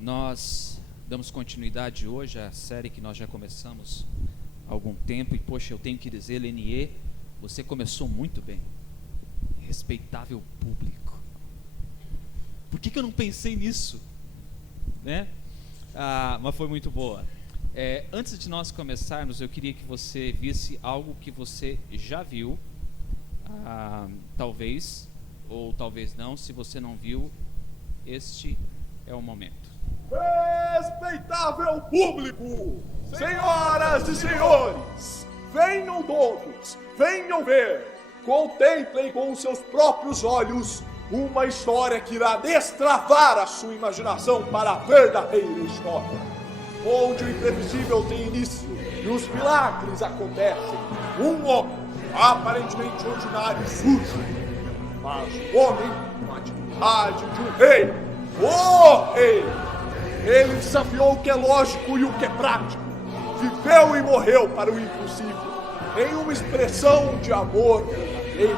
Nós damos continuidade hoje à série que nós já começamos há algum tempo. E poxa, eu tenho que dizer, Lenier, você começou muito bem. Respeitável público. Por que eu não pensei nisso? Né? Mas foi muito boa. Antes de nós começarmos, eu queria que você visse algo que você já viu, talvez, ou talvez não. Se você não viu, este é o momento. Respeitável público, senhoras e senhores, venham todos, venham ver, contemplem com os seus próprios olhos uma história que irá destravar a sua imaginação para a verdadeira história, onde o imprevisível tem início e os milagres acontecem. Um homem aparentemente ordinário surge, mas um homem com a dignidade de um rei, o rei. Ele desafiou o que é lógico e o que é prático, viveu e morreu para o impossível, em uma expressão de amor verdadeiro.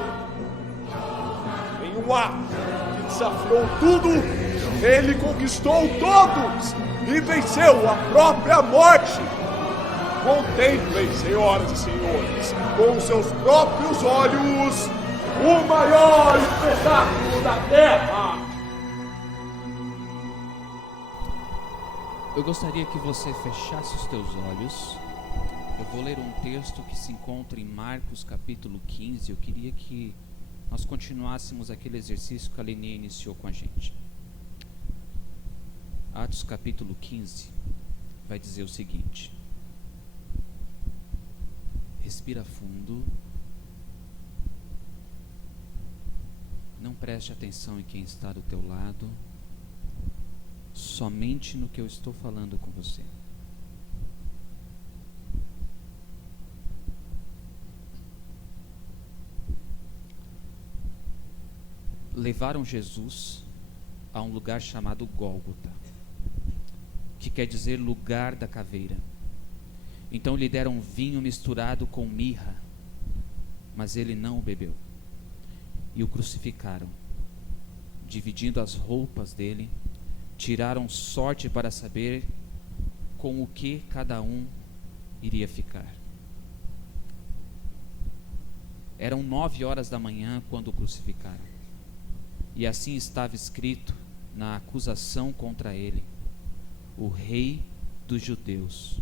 Em um ato que desafiou tudo, ele conquistou todos e venceu a própria morte. Contemplem, senhoras e senhores, com seus próprios olhos, o maior espetáculo da Terra. Eu gostaria que você fechasse os teus olhos. Eu vou ler um texto que se encontra em Marcos capítulo 15. Eu queria que nós continuássemos aquele exercício que a Lenier iniciou com a gente. Atos capítulo 15 vai dizer o seguinte: respira fundo, não preste atenção em quem está do teu lado, somente no que eu estou falando com você. Levaram Jesus a um lugar chamado Gólgota, que quer dizer lugar da caveira. Então lhe deram vinho misturado com mirra, mas ele não o bebeu. E o crucificaram, dividindo as roupas dele. Tiraram sorte para saber com o que cada um iria ficar. Eram 9h da manhã quando o crucificaram. E assim estava escrito na acusação contra ele: o Rei dos Judeus.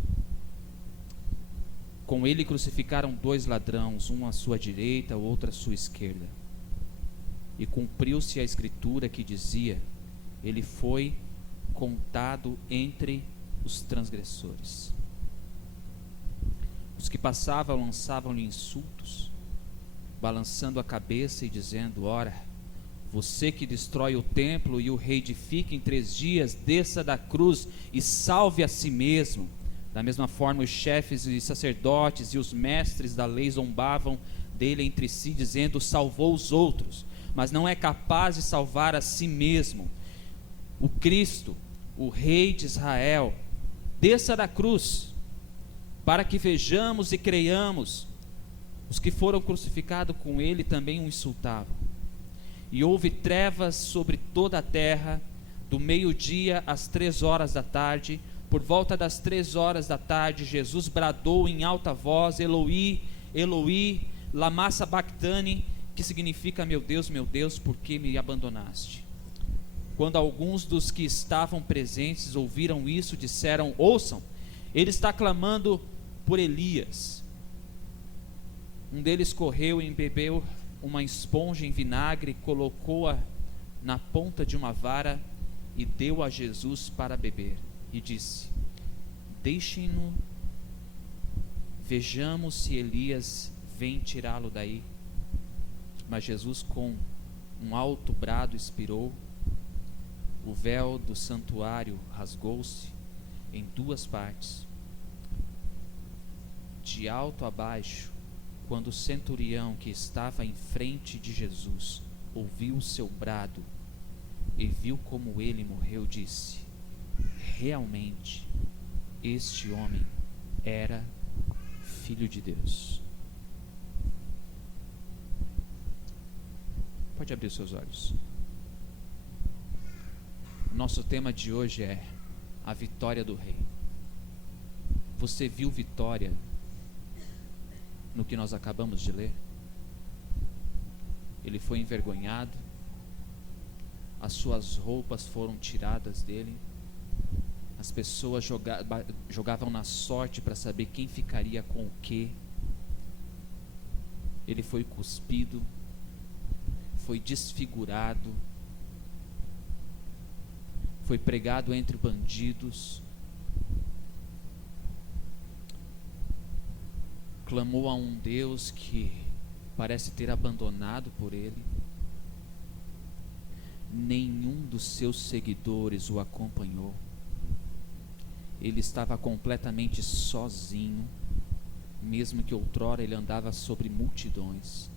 Com ele crucificaram 2 ladrões, um à sua direita, o outro à sua esquerda. E cumpriu-se a escritura que dizia: ele foi contado entre os transgressores. Os que passavam lançavam-lhe insultos, balançando a cabeça e dizendo: ora, você que destrói o templo e o reedifica em 3 dias, desça da cruz e salve a si mesmo. Da mesma forma, os chefes e sacerdotes e os mestres da lei zombavam dele entre si, dizendo: salvou os outros, mas não é capaz de salvar a si mesmo. O Cristo, o Rei de Israel, desça da cruz, para que vejamos e creiamos. Os que foram crucificados com ele também o insultavam. E houve trevas sobre toda a terra, do meio-dia às 3h da tarde. Por volta das 3h da tarde, Jesus bradou em alta voz: Eloi, Eloi, lama sabachthani, que significa: meu Deus, por que me abandonaste? Quando alguns dos que estavam presentes ouviram isso, disseram: ouçam, ele está clamando por Elias. Um deles correu e embebeu uma esponja em vinagre, colocou-a na ponta de uma vara e deu a Jesus para beber. E disse: deixem-no, vejamos se Elias vem tirá-lo daí. Mas Jesus, com um alto brado, expirou. O véu do santuário rasgou-se em 2 partes, de alto a baixo. Quando o centurião que estava em frente de Jesus ouviu o seu brado e viu como ele morreu, disse: realmente este homem era Filho de Deus. Pode abrir os seus olhos. Nosso tema de hoje é a vitória do rei. Você viu vitória no que nós acabamos de ler? Ele foi envergonhado, as suas roupas foram tiradas dele, as pessoas jogavam na sorte para saber quem ficaria com o quê. Ele foi cuspido, foi desfigurado, foi pregado entre bandidos, clamou a um Deus que parece ter abandonado por ele. Nenhum dos seus seguidores o acompanhou. Ele estava completamente sozinho, mesmo que outrora ele andava sobre multidões.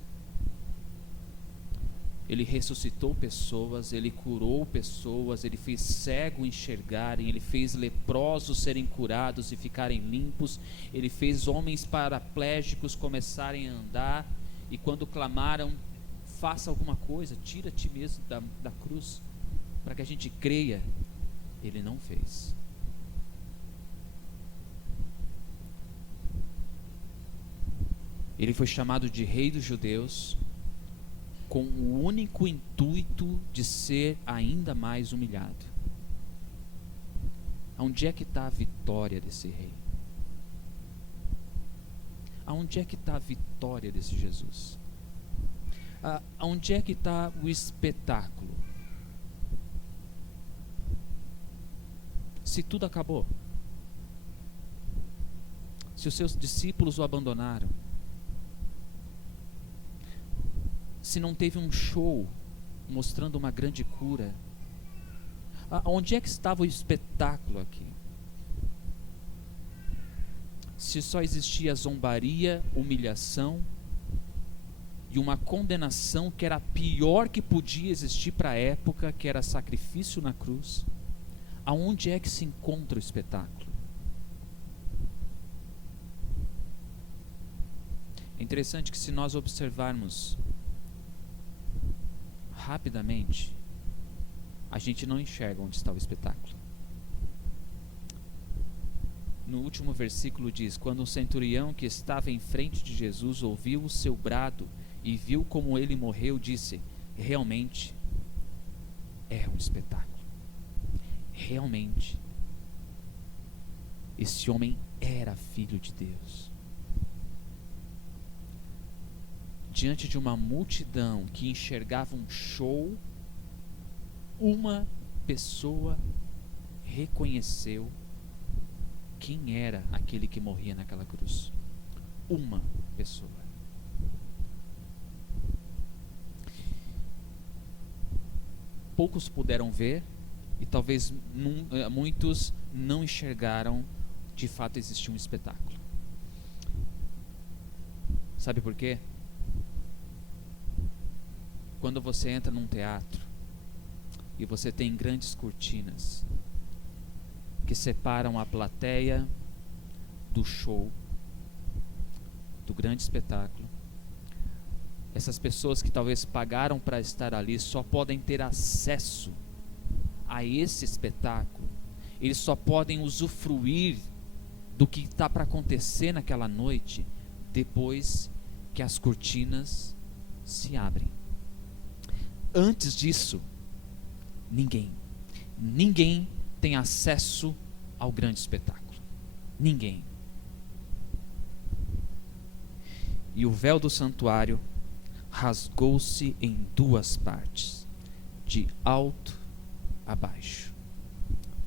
Ele ressuscitou pessoas, ele curou pessoas, ele fez cego enxergarem, ele fez leprosos serem curados e ficarem limpos, ele fez homens paraplégicos começarem a andar, e quando clamaram, faça alguma coisa, tira a ti mesmo da cruz, para que a gente creia, ele não fez. Ele foi chamado de Rei dos Judeus, com o único intuito de ser ainda mais humilhado. Aonde é que está a vitória desse rei? Aonde é que está a vitória desse Jesus? Aonde é que está o espetáculo? Se tudo acabou, se os seus discípulos o abandonaram, se não teve um show mostrando uma grande cura, onde é que estava o espetáculo aqui? Se só existia zombaria, humilhação e uma condenação que era a pior que podia existir para a época, que era sacrifício na cruz, aonde é que se encontra o espetáculo? É interessante que, se nós observarmos rapidamente, a gente não enxerga onde está o espetáculo. No último versículo diz: quando um centurião que estava em frente de Jesus ouviu o seu brado e viu como ele morreu, disse: realmente é um espetáculo. Realmente esse homem era filho de Deus. Diante de uma multidão que enxergava um show, uma pessoa reconheceu quem era aquele que morria naquela cruz. Uma pessoa. Poucos puderam ver, e talvez muitos não enxergaram de fato existir um espetáculo. Sabe por quê? Quando você entra num teatro e você tem grandes cortinas que separam a plateia do show, do grande espetáculo, essas pessoas que talvez pagaram para estar ali só podem ter acesso a esse espetáculo, eles só podem usufruir do que está para acontecer naquela noite depois que as cortinas se abrem. Antes disso, ninguém tem acesso ao grande espetáculo. Ninguém. E o véu do santuário rasgou-se em duas partes, de alto a baixo.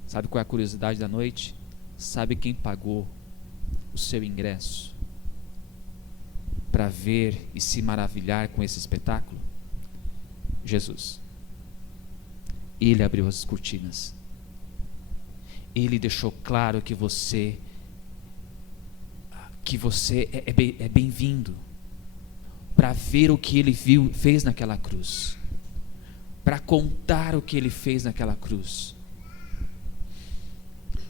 Sabe qual é a curiosidade da noite? Sabe quem pagou o seu ingresso para ver e se maravilhar com esse espetáculo? Jesus. Ele abriu as cortinas. Ele deixou claro que você é bem-vindo para ver o que ele fez naquela cruz, para contar o que ele fez naquela cruz.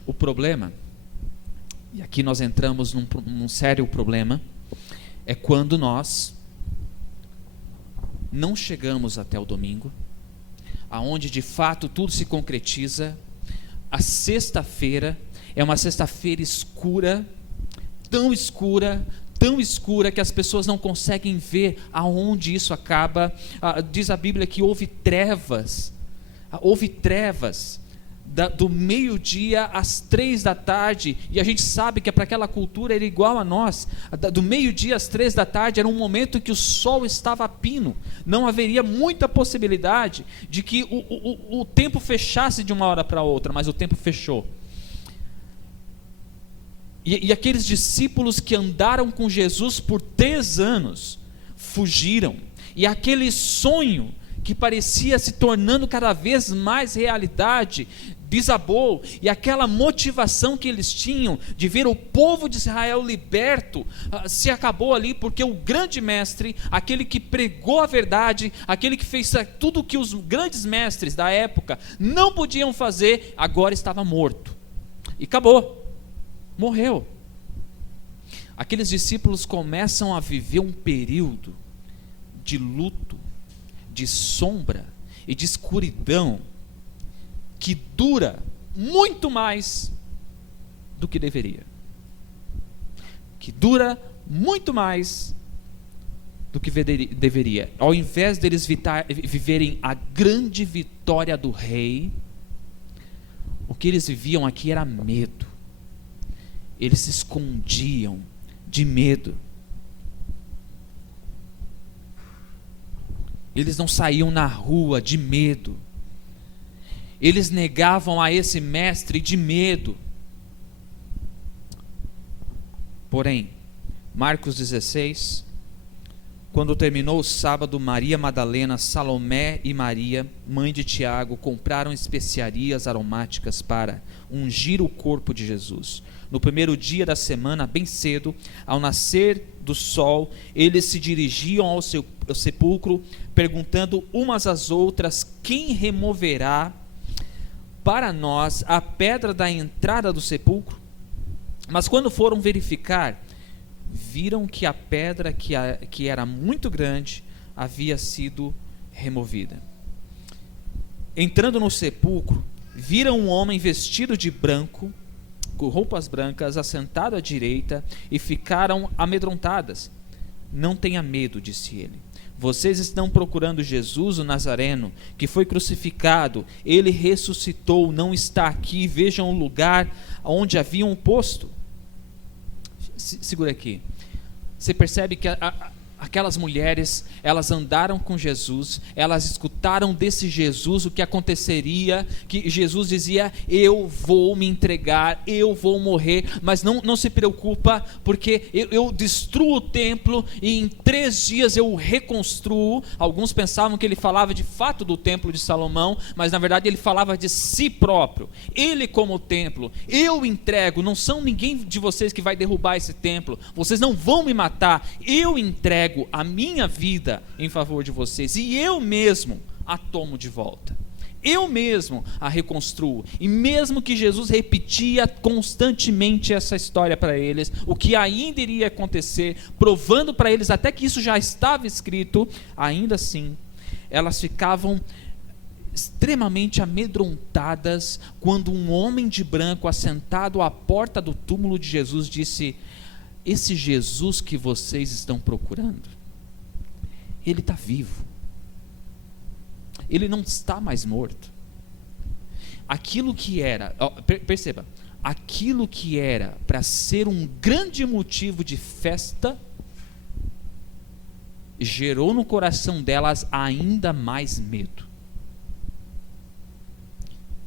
O problema, e aqui nós entramos num sério problema, é quando nós não chegamos até o domingo, aonde de fato tudo se concretiza, a sexta-feira é uma sexta-feira escura, tão escura que as pessoas não conseguem ver aonde isso acaba. Diz a Bíblia que houve trevas do meio-dia às 3 da tarde, e a gente sabe que para aquela cultura era igual a nós. Do meio-dia às 3 da tarde era um momento em que o sol estava a pino, não haveria muita possibilidade de que o tempo fechasse de uma hora para outra, mas o tempo fechou. E aqueles discípulos que andaram com Jesus por 3 anos fugiram, e aquele sonho que parecia se tornando cada vez mais realidade desabou, e aquela motivação que eles tinham de ver o povo de Israel liberto se acabou ali, porque o grande mestre, aquele que pregou a verdade, aquele que fez tudo o que os grandes mestres da época não podiam fazer, agora estava morto, e acabou, morreu. Aqueles discípulos começam a viver um período de luto, de sombra e de escuridão que dura muito mais do que deveria. Que dura muito mais do que deveria. Ao invés deles viverem a grande vitória do rei, o que eles viviam aqui era medo. Eles se escondiam de medo. Eles não saíam na rua de medo. Eles negavam a esse mestre de medo. Porém, Marcos 16, quando terminou o sábado, Maria Madalena, Salomé e Maria, mãe de Tiago, compraram especiarias aromáticas para ungir o corpo de Jesus. No primeiro dia da semana, bem cedo, ao nascer do sol, eles se dirigiam ao sepulcro, perguntando umas às outras: quem removerá para nós a pedra da entrada do sepulcro? Mas quando foram verificar, viram que a pedra, que era muito grande, havia sido removida. Entrando no sepulcro, viram um homem vestido de branco, com roupas brancas, assentado à direita, e ficaram amedrontadas. Não tenha medo, disse ele. Vocês estão procurando Jesus, o Nazareno, que foi crucificado. Ele ressuscitou, não está aqui. Vejam o lugar onde haviam posto. Segura aqui. Você percebe que aquelas mulheres, elas andaram com Jesus, elas escutaram desse Jesus o que aconteceria, que Jesus dizia: eu vou me entregar, eu vou morrer, mas não se preocupa, porque eu destruo o templo e em 3 dias eu o reconstruo. Alguns pensavam que ele falava de fato do templo de Salomão, mas na verdade ele falava de si próprio. Ele como templo, eu entrego, não são ninguém de vocês que vai derrubar esse templo, vocês não vão me matar, eu entrego a minha vida em favor de vocês, e eu mesmo a tomo de volta, eu mesmo a reconstruo. E mesmo que Jesus repetia constantemente essa história para eles, o que ainda iria acontecer, provando para eles até que isso já estava escrito, ainda assim elas ficavam extremamente amedrontadas quando um homem de branco, assentado à porta do túmulo de Jesus, disse: esse Jesus que vocês estão procurando, ele está vivo, ele não está mais morto. Aquilo que era, perceba, aquilo que era para ser um grande motivo de festa, gerou no coração delas ainda mais medo,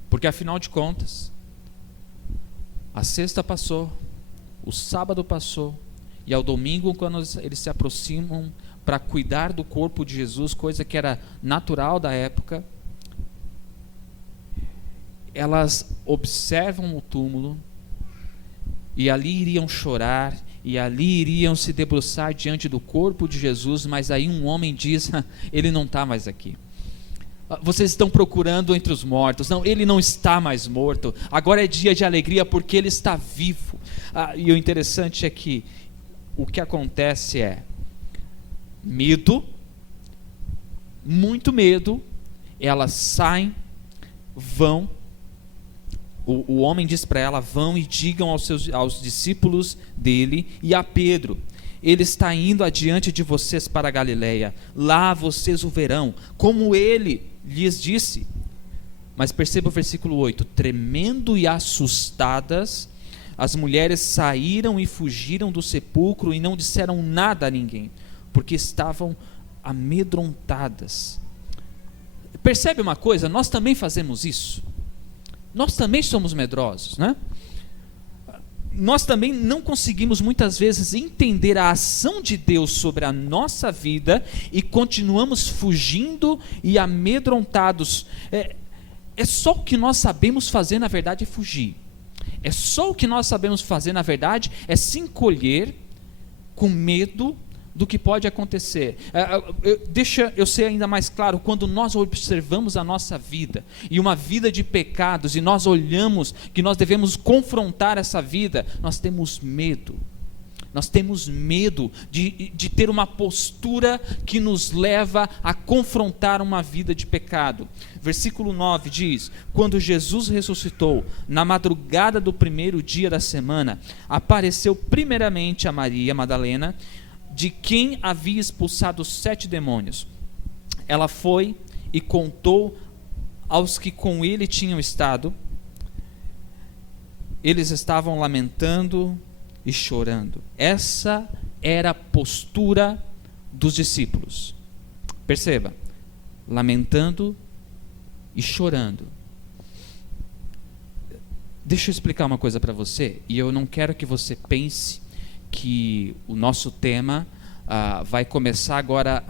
porque afinal de contas, a sexta passou, o sábado passou, e ao domingo, quando eles se aproximam para cuidar do corpo de Jesus, coisa que era natural da época, elas observam o túmulo, e ali iriam chorar, e ali iriam se debruçar diante do corpo de Jesus, mas aí um homem diz: ele não está mais aqui. Vocês estão procurando entre os mortos. Não, ele não está mais morto. Agora é dia de alegria porque ele está vivo. E o interessante é que o que acontece é medo, muito medo. Elas saem, vão, O homem diz para ela: vão e digam aos discípulos dele e a Pedro: ele está indo adiante de vocês para a Galileia, lá vocês o verão, como ele lhes disse. Mas perceba o versículo 8: tremendo e assustadas, as mulheres saíram e fugiram do sepulcro e não disseram nada a ninguém, porque estavam amedrontadas. Percebe uma coisa? Nós também fazemos isso. Nós também somos medrosos, né? Nós também não conseguimos muitas vezes entender a ação de Deus sobre a nossa vida e continuamos fugindo e amedrontados. É só o que nós sabemos fazer, na verdade, é fugir. É só o que nós sabemos fazer, na verdade, é se encolher com medo do que pode acontecer. Deixa eu ser ainda mais claro: quando nós observamos a nossa vida e uma vida de pecados, e nós olhamos que nós devemos confrontar essa vida, nós temos medo. Nós temos medo de ter uma postura que nos leva a confrontar uma vida de pecado. Versículo 9 diz: quando Jesus ressuscitou, na madrugada do primeiro dia da semana, apareceu primeiramente a Maria Madalena, de quem havia expulsado 7 demônios. Ela foi e contou aos que com ele tinham estado. Eles estavam lamentando e chorando. Essa era a postura dos discípulos. Perceba: lamentando e chorando. Deixa eu explicar uma coisa para você, e eu não quero que você pense que o nosso tema vai começar agora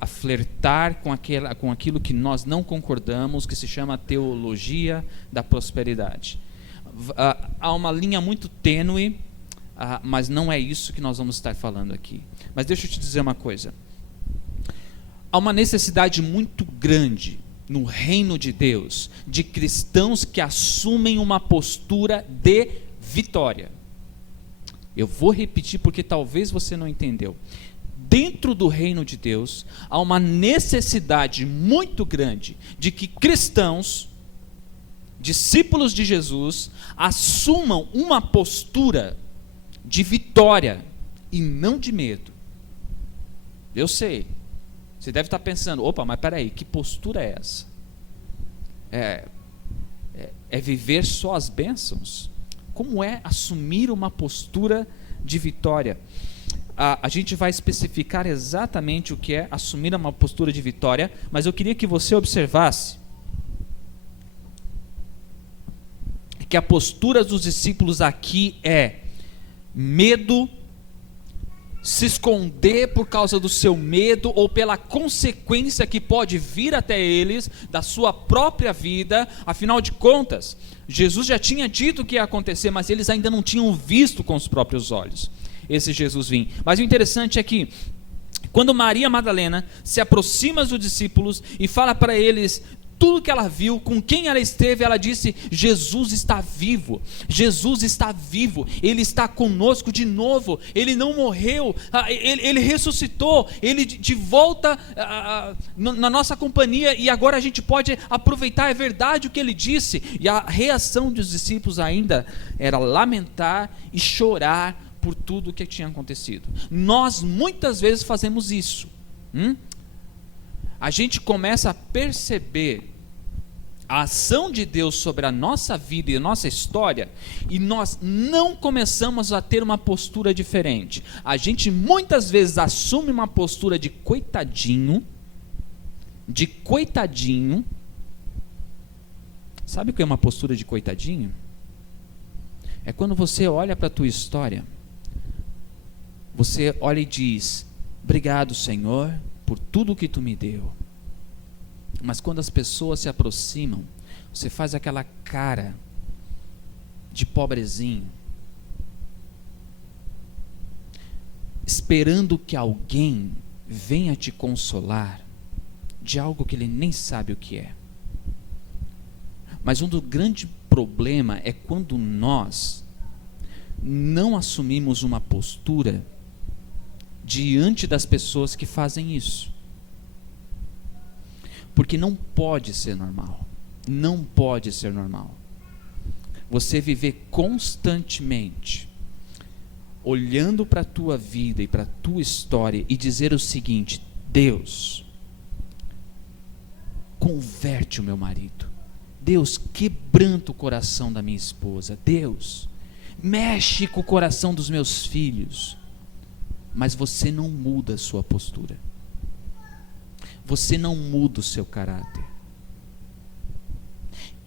a flertar com aquilo que nós não concordamos, que se chama teologia da prosperidade. Há uma linha muito tênue, mas não é isso que nós vamos estar falando aqui. Mas deixa eu te dizer uma coisa: há uma necessidade muito grande no reino de Deus de cristãos que assumem uma postura de vitória. Eu vou repetir porque talvez você não entendeu. Dentro do reino de Deus há uma necessidade muito grande de que cristãos, discípulos de Jesus, assumam uma postura de vitória e não de medo. Eu sei, você deve estar pensando: opa, mas peraí, que postura é essa? É viver só as bênçãos? Como é assumir uma postura de vitória? A gente vai especificar exatamente o que é assumir uma postura de vitória, mas eu queria que você observasse que a postura dos discípulos aqui é medo, se esconder por causa do seu medo ou pela consequência que pode vir até eles da sua própria vida. Afinal de contas, Jesus já tinha dito o que ia acontecer, mas eles ainda não tinham visto com os próprios olhos esse Jesus vir. Mas o interessante é que quando Maria Madalena se aproxima dos discípulos e fala para eles tudo que ela viu, com quem ela esteve, ela disse: Jesus está vivo, Jesus está vivo, Ele está conosco de novo, Ele não morreu, Ele ressuscitou, Ele de volta na nossa companhia, e agora a gente pode aproveitar, é verdade o que Ele disse. E a reação dos discípulos ainda era lamentar e chorar por tudo o que tinha acontecido. Nós muitas vezes fazemos isso. A gente começa a perceber a ação de Deus sobre a nossa vida e a nossa história, e nós não começamos a ter uma postura diferente. A gente muitas vezes assume uma postura de coitadinho. Sabe o que é uma postura de coitadinho? É quando você olha para a tua história, você olha e diz: obrigado, Senhor, por tudo que tu me deu. Mas quando as pessoas se aproximam, você faz aquela cara de pobrezinho, esperando que alguém venha te consolar de algo que ele nem sabe o que é. Mas um dos grandes problemas é quando nós não assumimos uma postura diante das pessoas que fazem isso. Porque não pode ser normal. Não pode ser normal. você viver constantemente olhando para a tua vida e para a tua história e dizer o seguinte: Deus, converte o meu marido. Deus, quebranta o coração da minha esposa. Deus, mexe com o coração dos meus filhos. Mas você não muda a sua postura. Você não muda o seu caráter.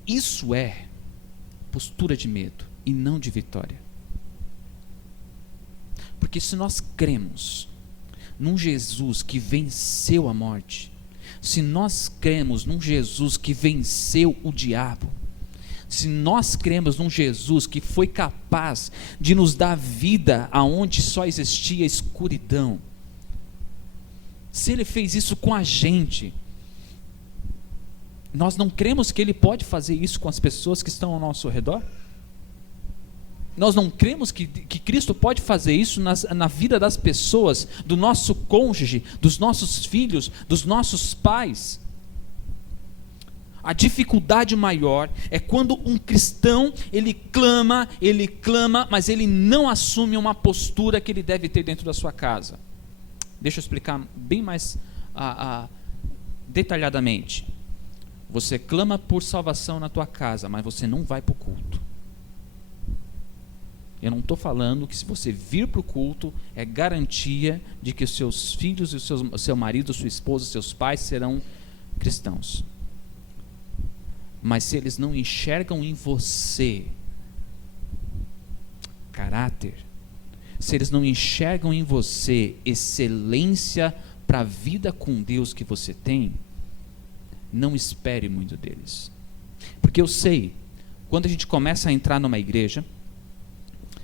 Isso é postura de medo e não de vitória. Porque se nós cremos num Jesus que venceu a morte, se nós cremos num Jesus que venceu o diabo, se nós cremos num Jesus que foi capaz de nos dar vida aonde só existia escuridão, se Ele fez isso com a gente, nós não cremos que Ele pode fazer isso com as pessoas que estão ao nosso redor? Nós não cremos que Cristo pode fazer isso na vida das pessoas, do nosso cônjuge, dos nossos filhos, dos nossos pais? A dificuldade maior é quando um cristão, ele clama, mas ele não assume uma postura que ele deve ter dentro da sua casa. Deixa eu explicar bem mais detalhadamente. Você clama por salvação na tua casa, mas você não vai para o culto. Eu não estou falando que se você vir para o culto é garantia de que os seus filhos, o seu marido, sua esposa, seus pais serão cristãos. Mas se eles não enxergam em você caráter, se eles não enxergam em você excelência para a vida com Deus que você tem, não espere muito deles. Porque eu sei, quando a gente começa a entrar numa igreja,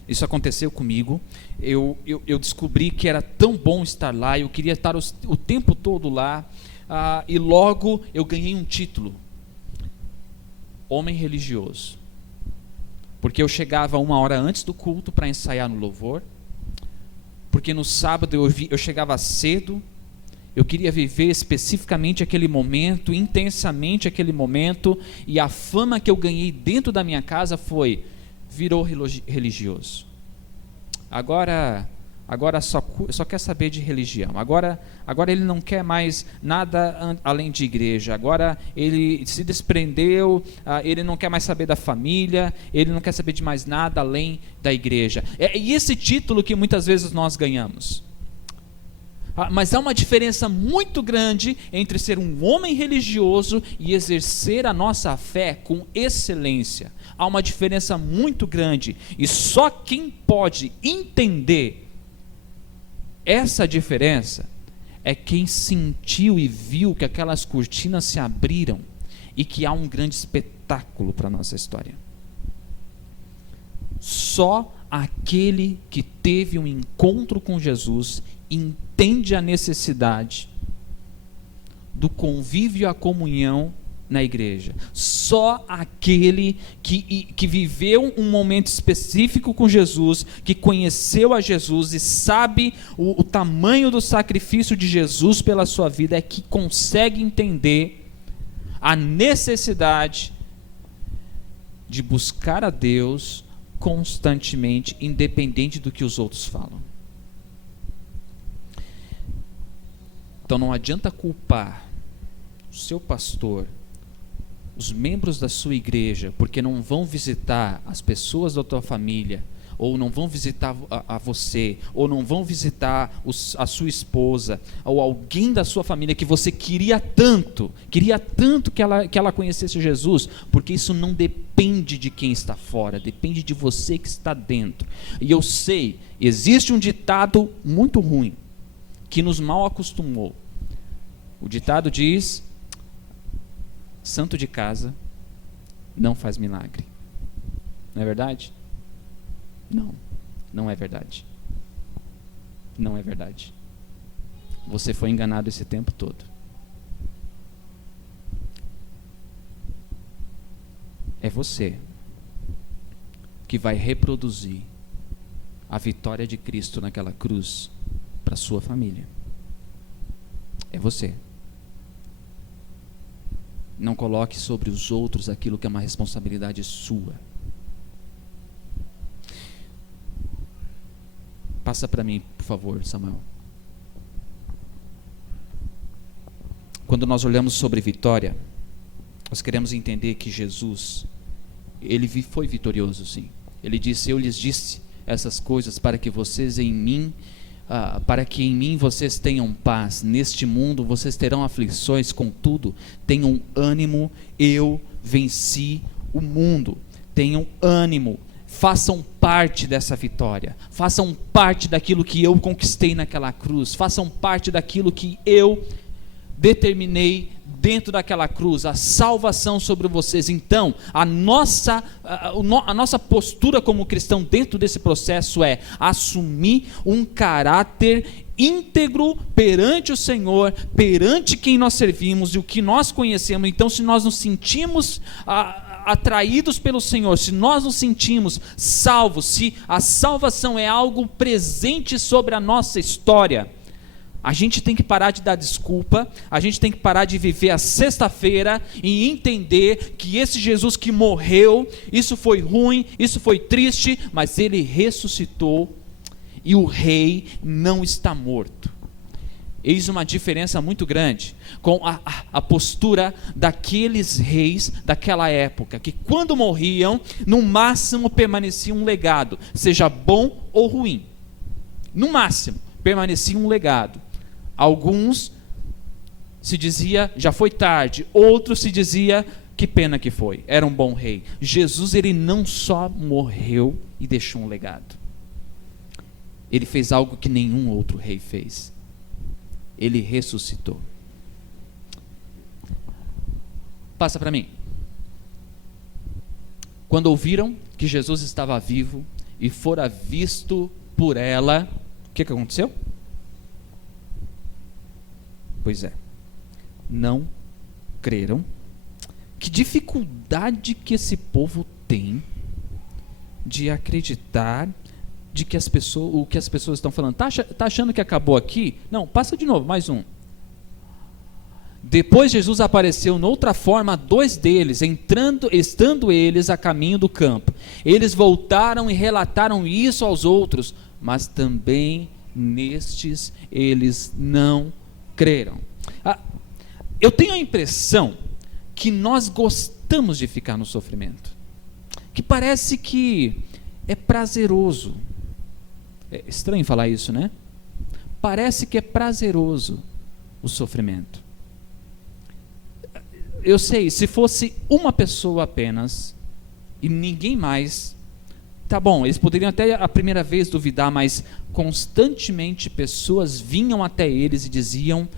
isso aconteceu comigo, eu descobri que era tão bom estar lá, eu queria estar o tempo todo lá, e logo eu ganhei um título, homem religioso, porque eu chegava 1 hora antes do culto para ensaiar no louvor, porque no sábado eu chegava cedo, eu queria viver especificamente aquele momento, intensamente aquele momento, e a fama que eu ganhei dentro da minha casa virou religioso. Agora só quer saber de religião. Agora ele não quer mais nada além de igreja. Agora ele se desprendeu, ele não quer mais saber da família, ele não quer saber de mais nada além da igreja. É esse título que muitas vezes nós ganhamos. Mas há uma diferença muito grande entre ser um homem religioso e exercer a nossa fé com excelência. Há uma diferença muito grande, e só quem pode entender essa diferença é quem sentiu e viu que aquelas cortinas se abriram e que há um grande espetáculo para a nossa história. Só aquele que teve um encontro com Jesus entende a necessidade do convívio e a comunhão na igreja. Só aquele que viveu um momento específico com Jesus, que conheceu a Jesus e sabe o tamanho do sacrifício de Jesus pela sua vida, é que consegue entender a necessidade de buscar a Deus constantemente, independente do que os outros falam. Então não adianta culpar o seu pastor, os membros da sua igreja, porque não vão visitar as pessoas da tua família, ou não vão visitar a você, ou não vão visitar a sua esposa, ou alguém da sua família que você queria tanto que ela conhecesse Jesus, porque isso não depende de quem está fora, depende de você que está dentro. E eu sei, existe um ditado muito ruim, que nos mal acostumou. O ditado diz: santo de casa não faz milagre. Não é verdade? Não é verdade. Não é verdade. Você foi enganado esse tempo todo. É você que vai reproduzir a vitória de Cristo naquela cruz para a sua família. É você. Não coloque sobre os outros aquilo que é uma responsabilidade sua. Passa para mim, por favor, Samuel. Quando nós olhamos sobre vitória, nós queremos entender que Jesus, ele foi vitorioso, sim. Ele disse: eu lhes disse essas coisas para que vocês em mim, para que em mim vocês tenham paz. Neste mundo vocês terão aflições, contudo, tenham ânimo, eu venci o mundo. Tenham ânimo, façam parte dessa vitória, façam parte daquilo que eu conquistei naquela cruz, façam parte daquilo que eu determinei dentro daquela cruz, a salvação sobre vocês. Então, a nossa postura como cristão dentro desse processo é assumir um caráter íntegro perante o Senhor, perante quem nós servimos e o que nós conhecemos. Então, se nós nos sentimos atraídos pelo Senhor, se nós nos sentimos salvos, se a salvação é algo presente sobre a nossa história, a gente tem que parar de dar desculpa, a gente tem que parar de viver a sexta-feira e entender que esse Jesus que morreu, isso foi ruim, isso foi triste, mas ele ressuscitou e o rei não está morto. Eis uma diferença muito grande com a postura daqueles reis daquela época, que quando morriam, no máximo permanecia um legado, seja bom ou ruim, no máximo permanecia um legado. Alguns se dizia, já foi tarde, outros se dizia, que pena que foi, era um bom rei. Jesus, ele não só morreu e deixou um legado, ele fez algo que nenhum outro rei fez, ele ressuscitou. Passa para mim. Quando ouviram que Jesus estava vivo e fora visto por ela, o que aconteceu? Pois é, não creram. Que dificuldade que esse povo tem de acreditar de que o que as pessoas estão falando. Tá achando que acabou aqui? Não, passa de novo, mais um. Depois Jesus apareceu noutra forma a 2 deles, estando eles a caminho do campo. Eles voltaram e relataram isso aos outros, mas também nestes eles não creram. Eu tenho a impressão que nós gostamos de ficar no sofrimento, que parece que é prazeroso. É estranho falar isso, né? Parece que é prazeroso o sofrimento. Eu sei, se fosse uma pessoa apenas e ninguém mais, tá bom, eles poderiam até a primeira vez duvidar, mas constantemente pessoas vinham até eles e diziam: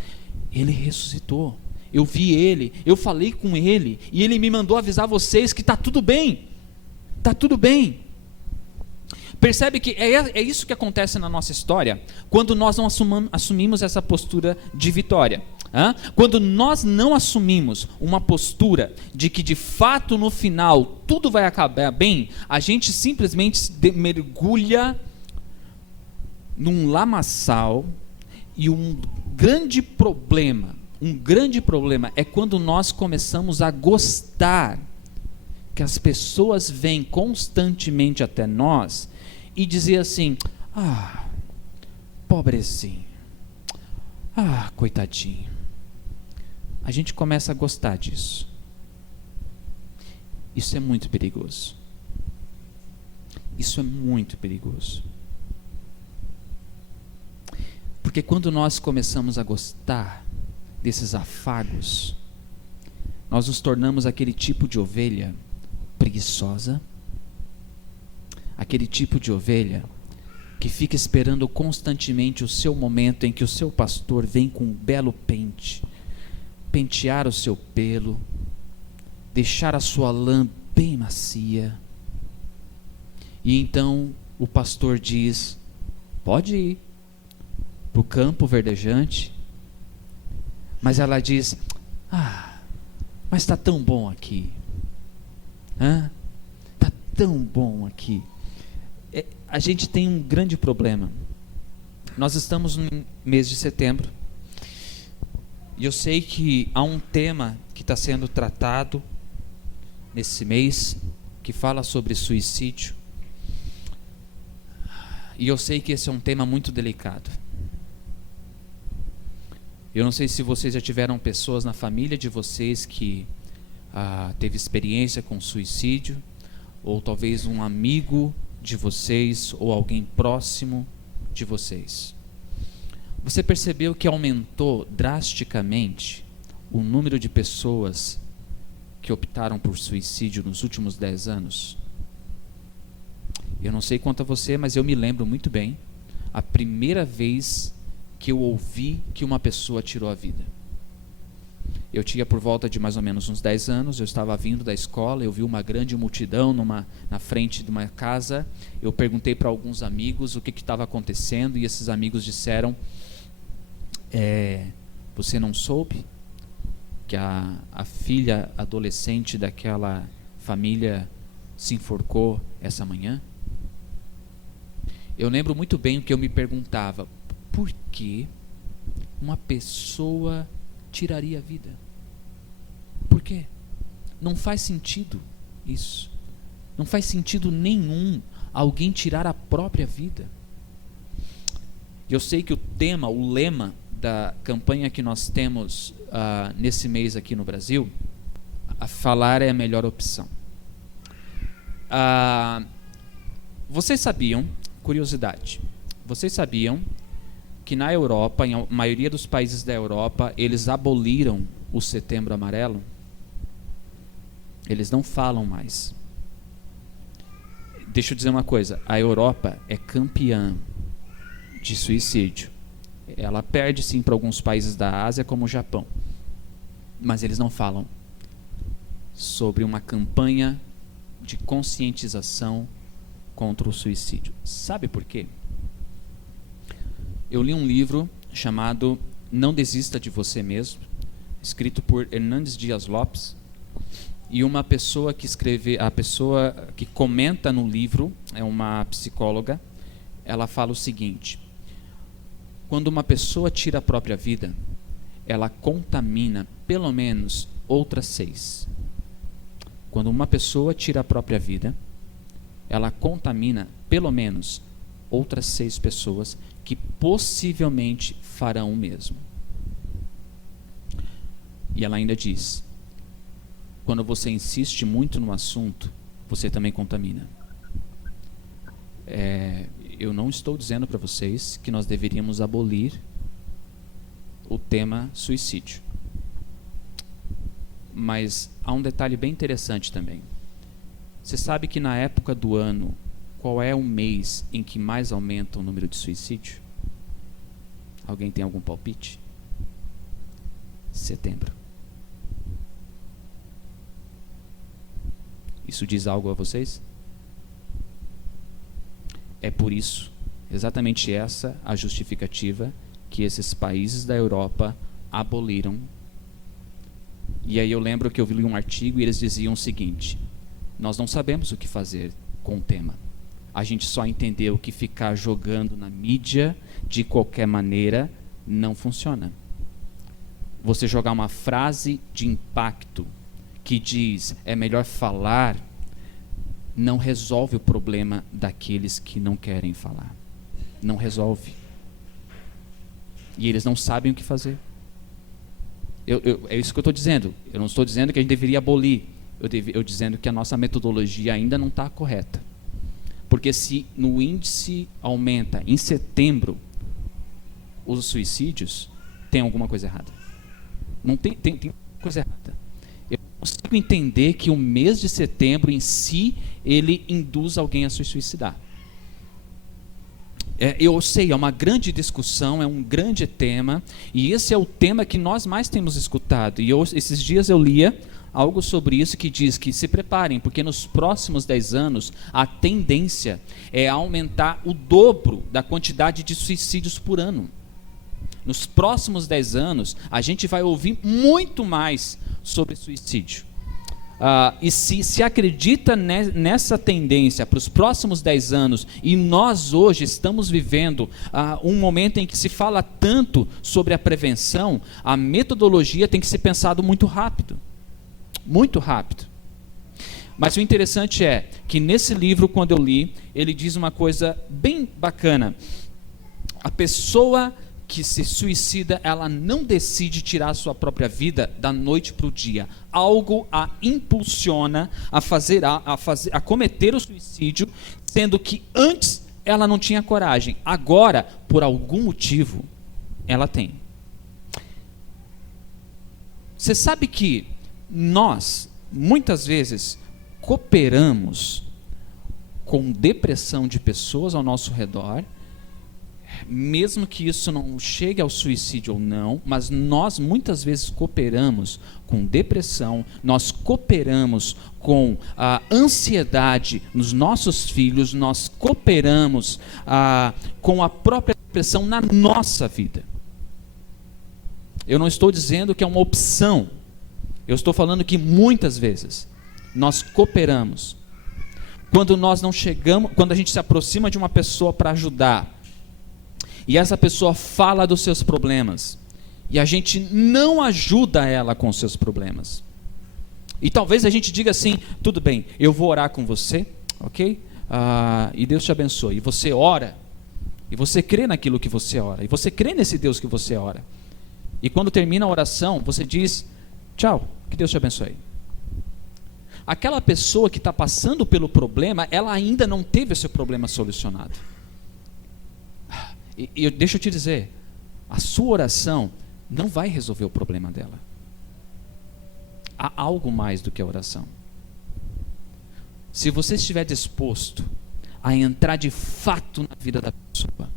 ele ressuscitou, eu vi ele, eu falei com ele, e ele me mandou avisar vocês que está tudo bem, está tudo bem. Percebe que é isso que acontece na nossa história, quando nós não assumimos essa postura de vitória. Quando nós não assumimos uma postura de que de fato no final tudo vai acabar bem, a gente simplesmente mergulha num lamaçal. E um grande problema é quando nós começamos a gostar que as pessoas vêm constantemente até nós e dizer assim: pobrezinho, coitadinho. A gente começa a gostar disso. Isso é muito perigoso. Isso é muito perigoso. Porque quando nós começamos a gostar desses afagos, nós nos tornamos aquele tipo de ovelha preguiçosa, aquele tipo de ovelha que fica esperando constantemente o seu momento em que o seu pastor vem com um belo pente, pentear o seu pelo, deixar a sua lã bem macia, e então o pastor diz: pode ir para o campo verdejante. Mas ela diz: mas está tão bom aqui, está tão bom aqui. A gente tem um grande problema. Nós estamos no mês de setembro, e eu sei que há um tema que está sendo tratado nesse mês, que fala sobre suicídio. E eu sei que esse é um tema muito delicado. Eu não sei se vocês já tiveram pessoas na família de vocês que teve experiência com suicídio, ou talvez um amigo de vocês, ou alguém próximo de vocês. Você percebeu que aumentou drasticamente o número de pessoas que optaram por suicídio nos últimos 10 anos? Eu não sei quanto a você, mas eu me lembro muito bem a primeira vez que eu ouvi que uma pessoa tirou a vida. Eu tinha por volta de mais ou menos uns 10 anos, eu estava vindo da escola, eu vi uma grande multidão na frente de uma casa. Eu perguntei para alguns amigos o que estava acontecendo, e esses amigos disseram: você não soube que a filha adolescente daquela família se enforcou essa manhã? Eu lembro muito bem o que eu me perguntava: por que uma pessoa tiraria a vida? Por quê? Não faz sentido isso. Não faz sentido nenhum alguém tirar a própria vida. Eu sei que o lema da campanha que nós temos nesse mês aqui no Brasil, a falar é a melhor opção. Vocês sabiam, curiosidade, vocês sabiam que na Europa, em maioria dos países da Europa, eles aboliram o Setembro Amarelo? Eles não falam mais. Deixa eu dizer uma coisa, a Europa é campeã de suicídio. Ela perde sim para alguns países da Ásia, como o Japão. Mas eles não falam sobre uma campanha de conscientização contra o suicídio. Sabe por quê? Eu li um livro chamado Não Desista de Você Mesmo, escrito por Hernandes Dias Lopes, e uma pessoa que escreve, a pessoa que comenta no livro é uma psicóloga. Ela fala o seguinte: quando uma pessoa tira a própria vida, ela contamina pelo menos outras 6. Quando uma pessoa tira a própria vida, ela contamina pelo menos outras 6 pessoas que possivelmente farão o mesmo. E ela ainda diz: quando você insiste muito no assunto, você também contamina. Eu não estou dizendo para vocês que nós deveríamos abolir o tema suicídio. Mas há um detalhe bem interessante também. Você sabe que na época do ano, qual é o mês em que mais aumenta o número de suicídio? Alguém tem algum palpite? Setembro. Isso diz algo a vocês? É por isso, exatamente essa a justificativa que esses países da Europa aboliram. E aí eu lembro que eu li um artigo e eles diziam o seguinte: nós não sabemos o que fazer com o tema. A gente só entendeu que ficar jogando na mídia de qualquer maneira não funciona. Você jogar uma frase de impacto que diz é melhor falar, não resolve o problema daqueles que não querem falar. Não resolve. E eles não sabem o que fazer. É isso que eu estou dizendo. Eu não estou dizendo que a gente deveria abolir. Eu estou dizendo que a nossa metodologia ainda não está correta. Porque se no índice aumenta em setembro os suicídios, tem alguma coisa errada. Não tem coisa errada. Eu consigo entender que o mês de setembro em si, ele induz alguém a se suicidar. Eu sei, é uma grande discussão, é um grande tema, e esse é o tema que nós mais temos escutado. E esses dias eu lia algo sobre isso que diz que se preparem, porque nos próximos 10 anos a tendência é aumentar o dobro da quantidade de suicídios por ano. Nos próximos 10 anos a gente vai ouvir muito mais sobre suicídio. E se acredita nessa tendência para os próximos 10 anos, e nós hoje estamos vivendo um momento em que se fala tanto sobre a prevenção, a metodologia tem que ser pensado muito rápido. Muito rápido. Mas o interessante é que nesse livro, quando eu li, ele diz uma coisa bem bacana. A pessoa que se suicida, ela não decide tirar a sua própria vida da noite para o dia. Algo a impulsiona a cometer o suicídio, sendo que antes ela não tinha coragem. Agora, por algum motivo, ela tem. Você sabe que nós, muitas vezes, cooperamos com depressão de pessoas ao nosso redor, mesmo que isso não chegue ao suicídio ou não, mas nós muitas vezes cooperamos com depressão, nós cooperamos com a ansiedade nos nossos filhos, nós cooperamos com a própria depressão na nossa vida. Eu não estou dizendo que é uma opção, eu estou falando que muitas vezes nós cooperamos. Quando nós não chegamos, quando a gente se aproxima de uma pessoa para ajudar, e essa pessoa fala dos seus problemas, e a gente não ajuda ela com os seus problemas. E talvez a gente diga assim, tudo bem, eu vou orar com você, ok? E Deus te abençoe. E você ora, e você crê naquilo que você ora, e você crê nesse Deus que você ora. E quando termina a oração, você diz, tchau, que Deus te abençoe. Aquela pessoa que está passando pelo problema, ela ainda não teve esse problema solucionado. E deixa eu te dizer, a sua oração não vai resolver o problema dela. Há algo mais do que a oração. Se você estiver disposto a entrar de fato na vida da pessoa,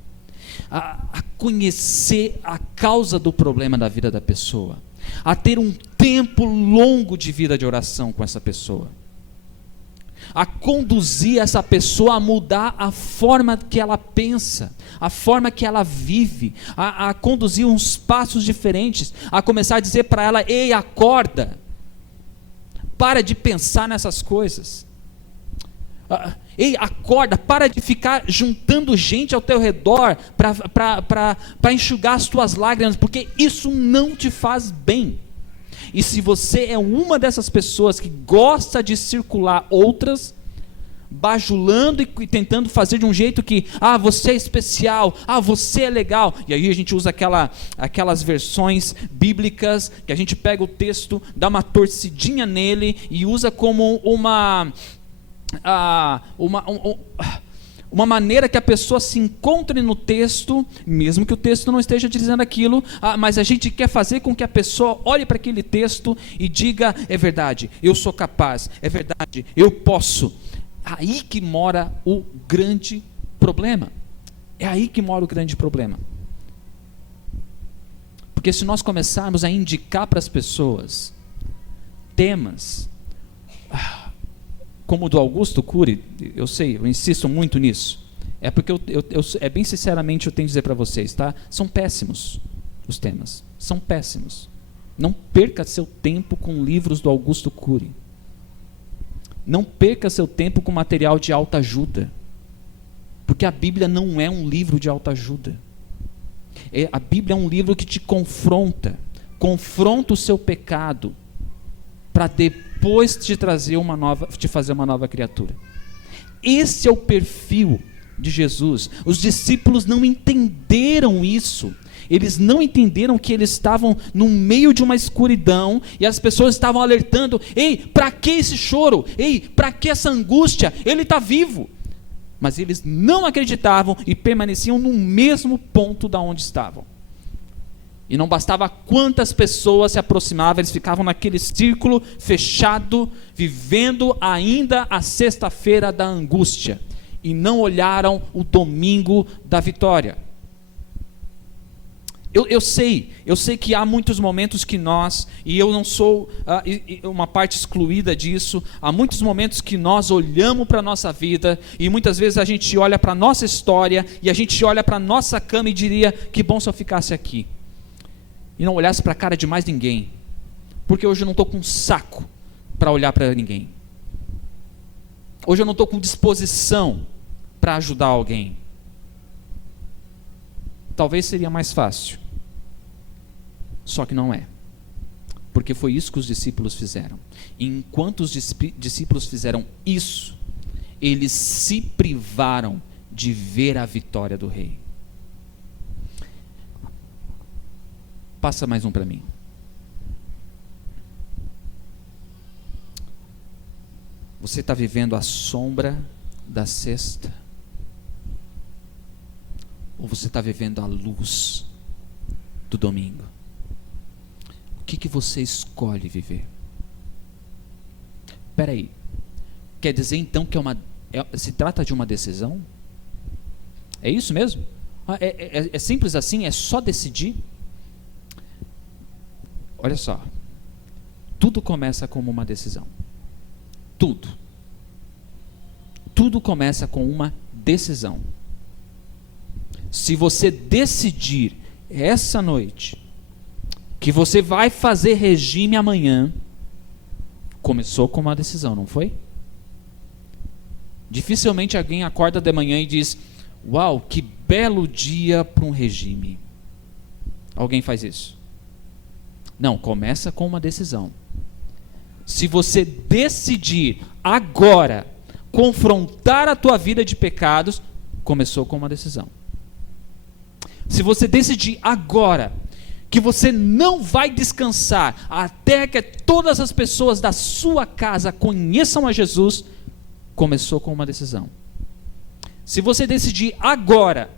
a conhecer a causa do problema da vida da pessoa, a ter um tempo longo de vida de oração com essa pessoa, a conduzir essa pessoa a mudar a forma que ela pensa, a forma que ela vive, a conduzir uns passos diferentes, a começar a dizer para ela, ei, acorda, para de pensar nessas coisas, ei, acorda, para de ficar juntando gente ao teu redor para enxugar as tuas lágrimas, porque isso não te faz bem. E se você é uma dessas pessoas que gosta de circular outras, bajulando e tentando fazer de um jeito que, você é especial, você é legal, e aí a gente usa aquelas versões bíblicas, que a gente pega o texto, dá uma torcidinha nele, e usa como uma maneira que a pessoa se encontre no texto, mesmo que o texto não esteja dizendo aquilo, mas a gente quer fazer com que a pessoa olhe para aquele texto e diga, é verdade, eu sou capaz, é verdade, eu posso. Aí que mora o grande problema. É aí que mora o grande problema. Porque se nós começarmos a indicar para as pessoas temas como o do Augusto Cury, eu sei, eu insisto muito nisso, é porque bem sinceramente eu tenho que dizer para vocês, tá? São péssimos os temas, são péssimos. Não perca seu tempo com livros do Augusto Cury. Não perca seu tempo com material de autoajuda, porque a Bíblia não é um livro de autoajuda. A Bíblia é um livro que te confronta o seu pecado, para depois te fazer uma nova criatura. Esse é o perfil de Jesus. Os discípulos não entenderam isso. Eles não entenderam que eles estavam no meio de uma escuridão e as pessoas estavam alertando, ei, para que esse choro? Ei, para que essa angústia? Ele está vivo. Mas eles não acreditavam e permaneciam no mesmo ponto da onde estavam. E não bastava quantas pessoas se aproximavam, eles ficavam naquele círculo fechado, vivendo ainda a sexta-feira da angústia, e não olharam o domingo da vitória. Eu sei que há muitos momentos que nós, e eu não sou uma parte excluída disso, há muitos momentos que nós olhamos para a nossa vida, e muitas vezes a gente olha para a nossa história, e a gente olha para a nossa cama e diria, que bom se eu ficasse aqui, e não olhasse para a cara de mais ninguém, porque hoje eu não estou com saco para olhar para ninguém, hoje eu não estou com disposição para ajudar alguém. Talvez seria mais fácil, só que não é, porque Porque foi isso que os discípulos fizeram. E enquanto os discípulos fizeram isso, eles se privaram de ver a vitória do rei. Passa mais um para mim. Você está vivendo a sombra da sexta? Ou você está vivendo a luz do domingo? O que você escolhe viver? Espera aí. Quer dizer então que se trata de uma decisão? É isso mesmo? É simples assim? É só decidir? Olha só. Tudo começa como uma decisão. Tudo. Tudo começa com uma decisão. Se você decidir essa noite que você vai fazer regime amanhã, começou com uma decisão, não foi? Dificilmente alguém acorda de manhã e diz: uau, que belo dia para um regime. Alguém faz isso? Não, começa com uma decisão. Se você decidir agora confrontar a tua vida de pecados, começou com uma decisão. Se você decidir agora que você não vai descansar até que todas as pessoas da sua casa conheçam a Jesus, começou com uma decisão. Se você decidir agora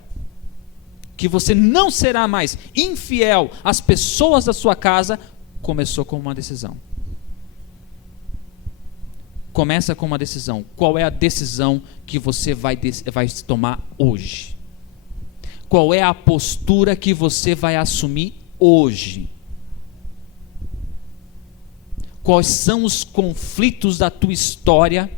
que você não será mais infiel às pessoas da sua casa, começou com uma decisão. Começa com uma decisão. Qual é a decisão que você vai tomar hoje? Qual é a postura que você vai assumir hoje? Quais são os conflitos da tua história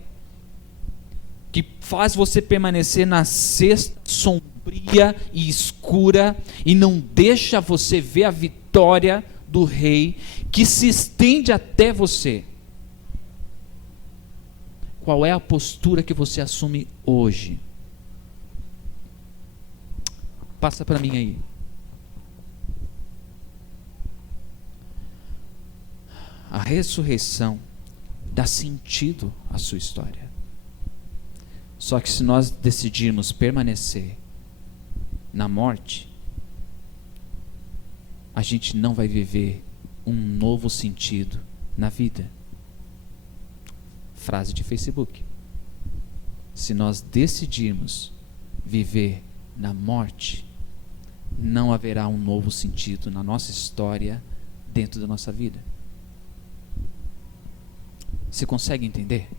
que faz você permanecer na cesta sombria e escura e não deixa você ver a vitória do rei que se estende até você? Qual é a postura que você assume hoje? Passa para mim aí. A ressurreição dá sentido à sua história. Só que se nós decidirmos permanecer na morte, a gente não vai viver um novo sentido na vida. Frase de Facebook. Se nós decidirmos viver na morte, não haverá um novo sentido na nossa história dentro da nossa vida. Você consegue entender?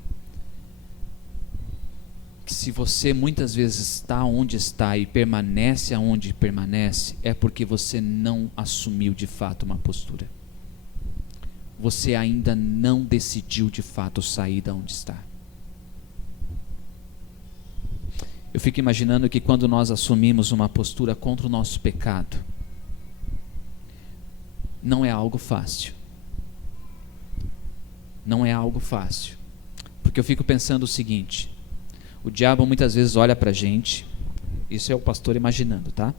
Que se você muitas vezes está onde está e permanece aonde permanece, é porque você não assumiu de fato uma postura. Você ainda não decidiu de fato sair da onde está. Eu fico imaginando que quando nós assumimos uma postura contra o nosso pecado, não é algo fácil. Não é algo fácil. Porque eu fico pensando o seguinte: o diabo muitas vezes olha para a gente, isso é o pastor imaginando, tá?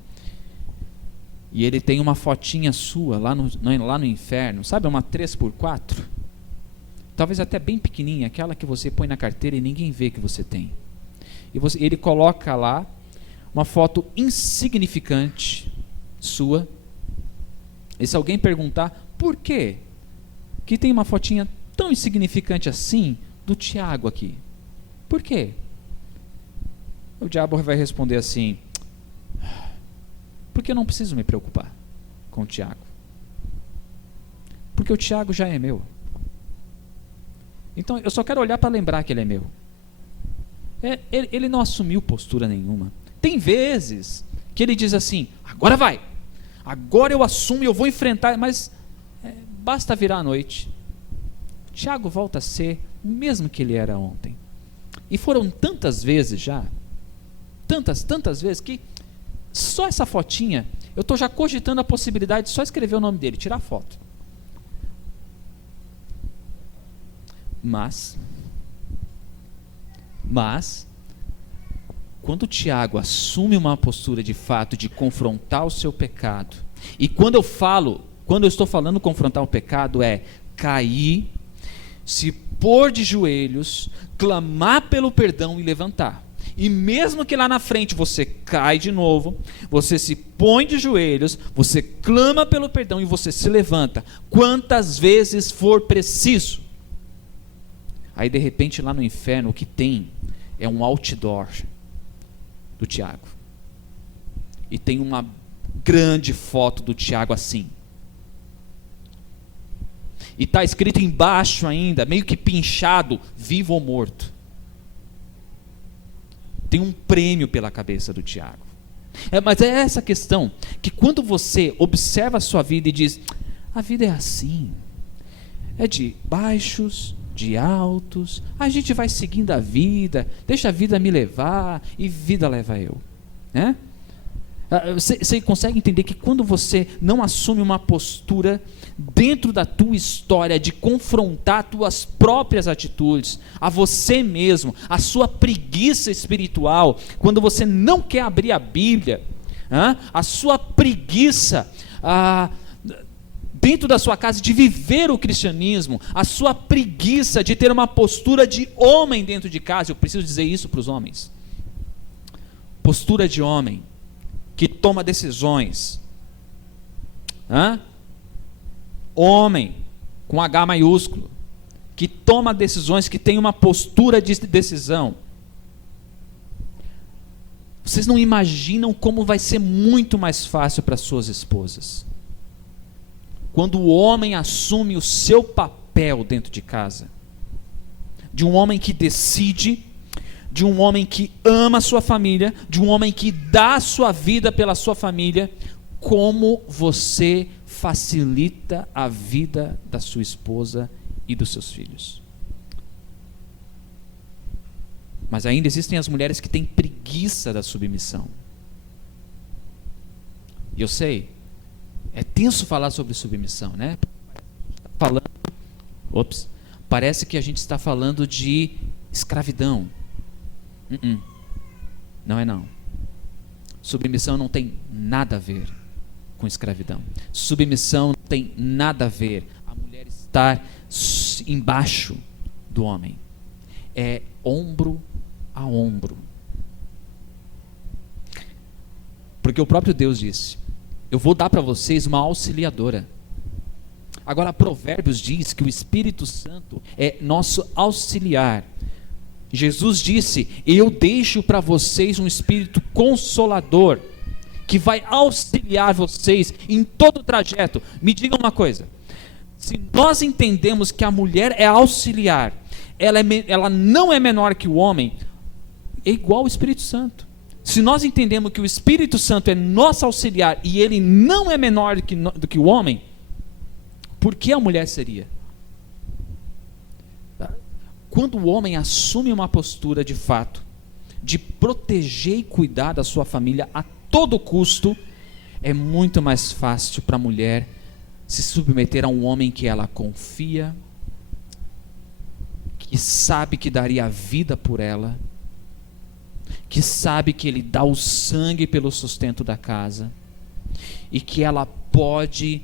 E ele tem uma fotinha sua lá no inferno, sabe, uma 3x4? Talvez até bem pequenininha, aquela que você põe na carteira e ninguém vê que você tem. E ele coloca lá uma foto insignificante sua. E se alguém perguntar, por quê que tem uma fotinha tão insignificante assim do Tiago aqui? Por quê? O diabo vai responder assim: porque eu não preciso me preocupar com o Tiago. Porque o Tiago já é meu. Então eu só quero olhar para lembrar que ele é meu. Ele não assumiu postura nenhuma. Tem vezes que ele diz assim: agora vai, agora eu assumo e eu vou enfrentar, mas basta virar a noite. O Tiago volta a ser o mesmo que ele era ontem. E foram tantas vezes já, tantas vezes, que só essa fotinha, eu estou já cogitando a possibilidade de só escrever o nome dele, tirar a foto. Mas, quando o Tiago assume uma postura de fato de confrontar o seu pecado, e quando eu estou falando confrontar o pecado, é cair, se pôr de joelhos, clamar pelo perdão e levantar. E mesmo que lá na frente você cai de novo, você se põe de joelhos, você clama pelo perdão e você se levanta, quantas vezes for preciso. Aí de repente lá no inferno o que tem é um outdoor do Tiago. E tem uma grande foto do Tiago assim. E está escrito embaixo ainda, meio que pinchado, vivo ou morto. Tem um prêmio pela cabeça do Tiago. Mas é essa questão, que quando você observa a sua vida e diz, a vida é assim, é de baixos, de altos, a gente vai seguindo a vida, deixa a vida me levar, e vida leva eu, né? Você consegue entender que quando você não assume uma postura dentro da tua história de confrontar tuas próprias atitudes, a você mesmo, a sua preguiça espiritual, quando você não quer abrir a Bíblia, a sua preguiça dentro da sua casa de viver o cristianismo, a sua preguiça de ter uma postura de homem dentro de casa, eu preciso dizer isso para os homens, postura de homem, que toma decisões, homem, com H maiúsculo, que toma decisões, que tem uma postura de decisão. Vocês não imaginam como vai ser muito mais fácil para suas esposas, quando o homem assume o seu papel dentro de casa, de um homem que decide, de um homem que ama a sua família, de um homem que dá a sua vida pela sua família, como você facilita a vida da sua esposa e dos seus filhos. Mas ainda existem as mulheres que têm preguiça da submissão. E eu sei, é tenso falar sobre submissão, né? Parece que a gente está falando de escravidão. Não é não. Submissão não tem nada a ver com escravidão. Submissão não tem nada a ver a mulher estar embaixo do homem. É ombro a ombro. Porque o próprio Deus disse, eu vou dar para vocês uma auxiliadora. Agora Provérbios diz que o Espírito Santo é nosso auxiliar. Jesus disse, eu deixo para vocês um Espírito Consolador, que vai auxiliar vocês em todo o trajeto. Me diga uma coisa, se nós entendemos que a mulher é auxiliar, ela não é menor que o homem, é igual ao Espírito Santo. Se nós entendemos que o Espírito Santo é nosso auxiliar e ele não é menor do que o homem, por que a mulher seria? Quando o homem assume uma postura de fato, de proteger e cuidar da sua família a todo custo, é muito mais fácil para a mulher se submeter a um homem que ela confia, que sabe que daria a vida por ela, que sabe que ele dá o sangue pelo sustento da casa, e que ela pode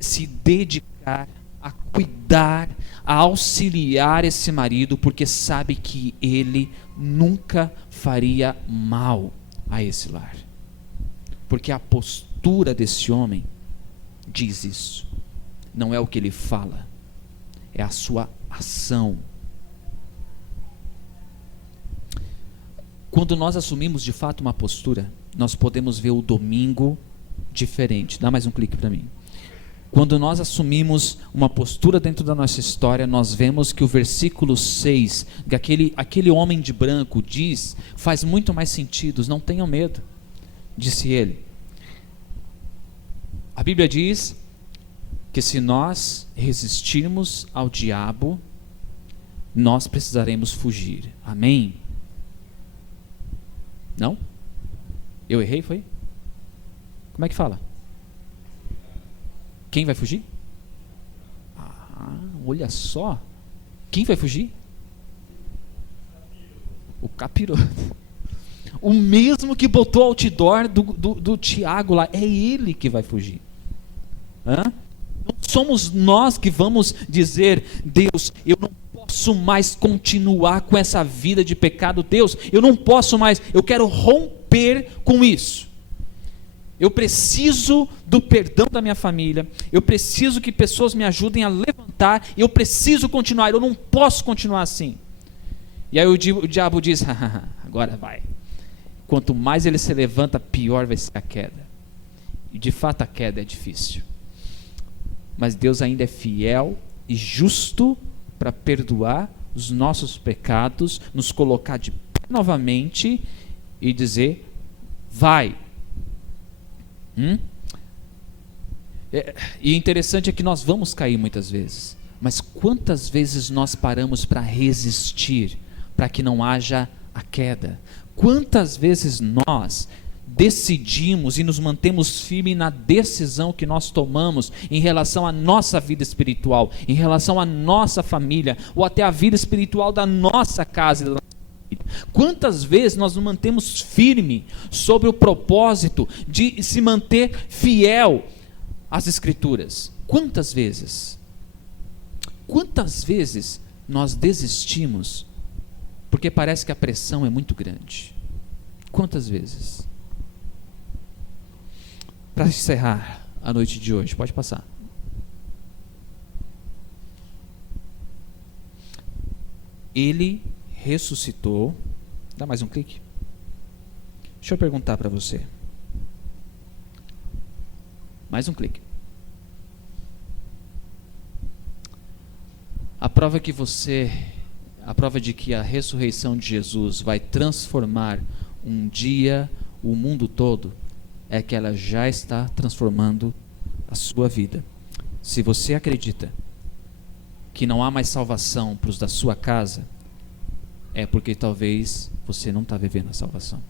se dedicar a cuidar, a auxiliar esse marido, porque sabe que ele nunca faria mal a esse lar. Porque a postura desse homem diz isso. Não é o que ele fala, é a sua ação. Quando nós assumimos de fato uma postura, nós podemos ver o domingo diferente. Dá mais um clique para mim. Quando nós assumimos uma postura dentro da nossa história, nós vemos que o versículo 6, que aquele homem de branco diz, faz muito mais sentido. Não tenham medo, disse ele. A Bíblia diz que se nós resistirmos ao diabo, nós precisaremos fugir. Amém? Não? Eu errei, foi? Como é que fala? Quem vai fugir? Olha só. Quem vai fugir? O capiroto. O mesmo que botou o outdoor do Tiago lá. É ele que vai fugir. Não somos nós que vamos dizer: Deus, eu não posso mais continuar com essa vida de pecado. Deus, eu não posso mais, eu quero romper com isso. Eu preciso do perdão da minha família, eu preciso que pessoas me ajudem a levantar, eu preciso continuar, eu não posso continuar assim. E aí o diabo diz: agora vai. Quanto mais ele se levanta, pior vai ser a queda. E de fato a queda é difícil. Mas Deus ainda é fiel e justo para perdoar os nossos pecados, nos colocar de pé novamente e dizer: vai. E interessante é que nós vamos cair muitas vezes, mas quantas vezes nós paramos para resistir, para que não haja a queda? Quantas vezes nós decidimos e nos mantemos firmes na decisão que nós tomamos em relação à nossa vida espiritual, em relação à nossa família, ou até à vida espiritual da nossa casa e da nossa família? Quantas vezes nós nos mantemos firmes sobre o propósito de se manter fiel às Escrituras? Quantas vezes? Quantas vezes nós desistimos porque parece que a pressão é muito grande? Quantas vezes? Para encerrar a noite de hoje, pode passar. Ele ressuscitou. Dá mais um clique. Deixa eu perguntar para você. Mais um clique. A prova de que a ressurreição de Jesus vai transformar um dia o mundo todo é que ela já está transformando a sua vida. Se você acredita que não há mais salvação para os da sua casa, é porque talvez você não está vivendo a salvação.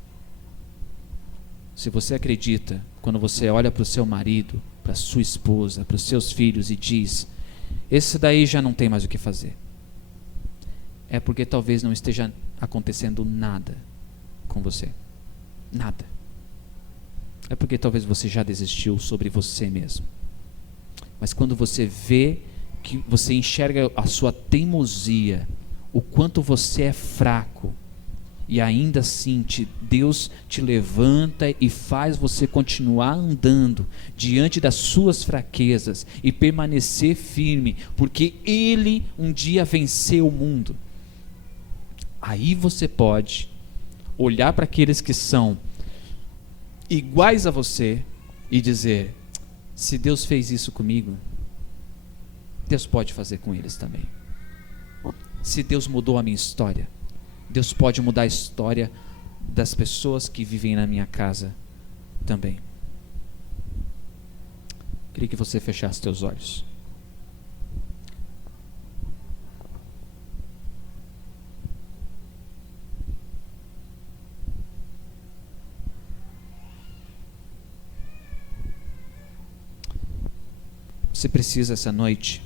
Se você acredita, quando você olha para o seu marido, para a sua esposa, para os seus filhos e diz: esse daí já não tem mais o que fazer, é porque talvez não esteja acontecendo nada com você. Nada. É porque talvez você já desistiu sobre você mesmo. Mas quando você vê, que você enxerga a sua teimosia, o quanto você é fraco, e ainda assim Deus te levanta e faz você continuar andando diante das suas fraquezas e permanecer firme, porque Ele um dia venceu o mundo. Aí você pode olhar para aqueles que são iguais a você e dizer: se Deus fez isso comigo, Deus pode fazer com eles também. Se Deus mudou a minha história, Deus pode mudar a história das pessoas que vivem na minha casa também. Queria que você fechasse teus olhos. Você precisa essa noite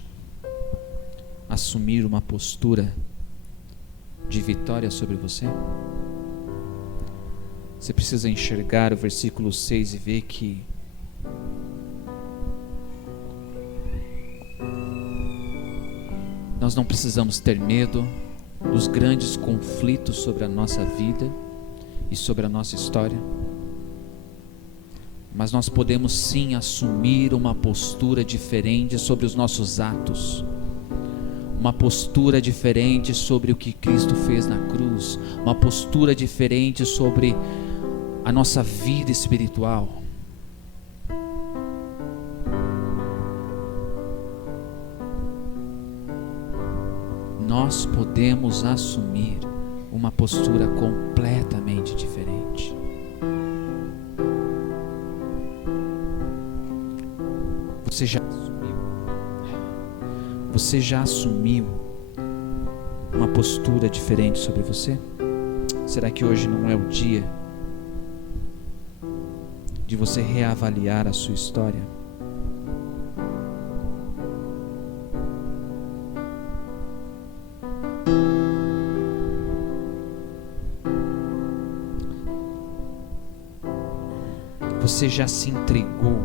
assumir uma postura de vitória sobre você? Você precisa enxergar o versículo 6 e ver que nós não precisamos ter medo dos grandes conflitos sobre a nossa vida e sobre a nossa história, mas nós podemos sim assumir uma postura diferente sobre os nossos atos, uma postura diferente sobre o que Cristo fez na cruz, uma postura diferente sobre a nossa vida espiritual. Nós podemos assumir uma postura completamente diferente. Você já assumiu uma postura diferente sobre você? Será que hoje não é o dia de você reavaliar a sua história? Você já se entregou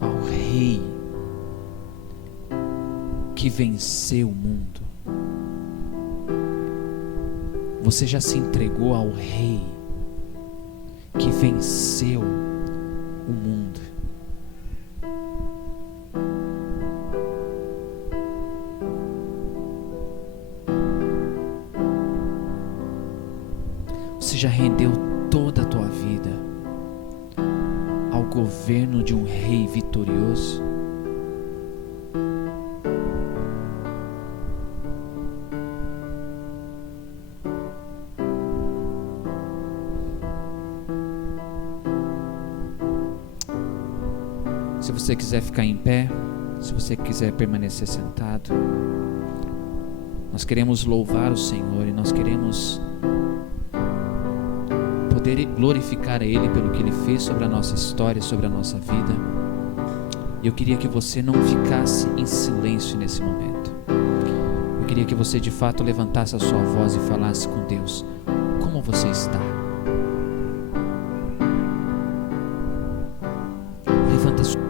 ao Rei Rei que venceu o mundo. Você já se entregou ao Rei que venceu o mundo. Você já rendeu toda a tua vida ao governo de um Rei vitorioso? Se você quiser ficar em pé, se você quiser permanecer sentado, nós queremos louvar o Senhor e nós queremos poder glorificar a Ele pelo que Ele fez sobre a nossa história, sobre a nossa vida. E eu queria que você não ficasse em silêncio nesse momento. Eu queria que você de fato levantasse a sua voz e falasse com Deus: como você está? Levanta a sua...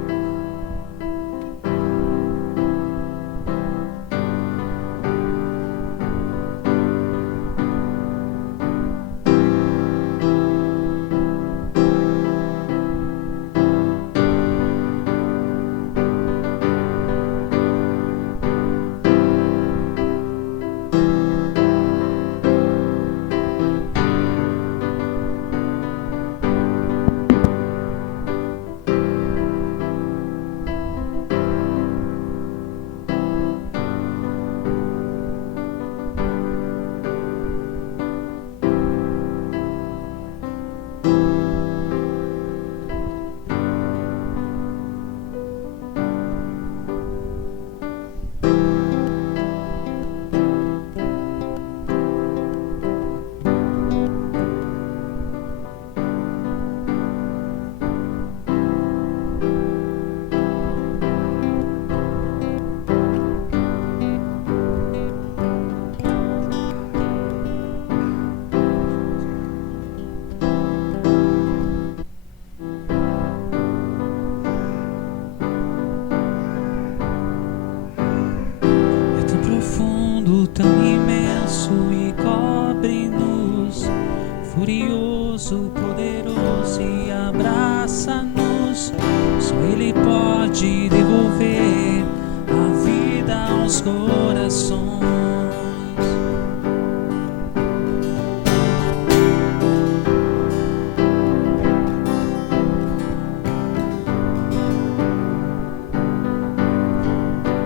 Tão imenso e cobre-nos, furioso, poderoso e abraça-nos. Só Ele pode devolver a vida aos corações.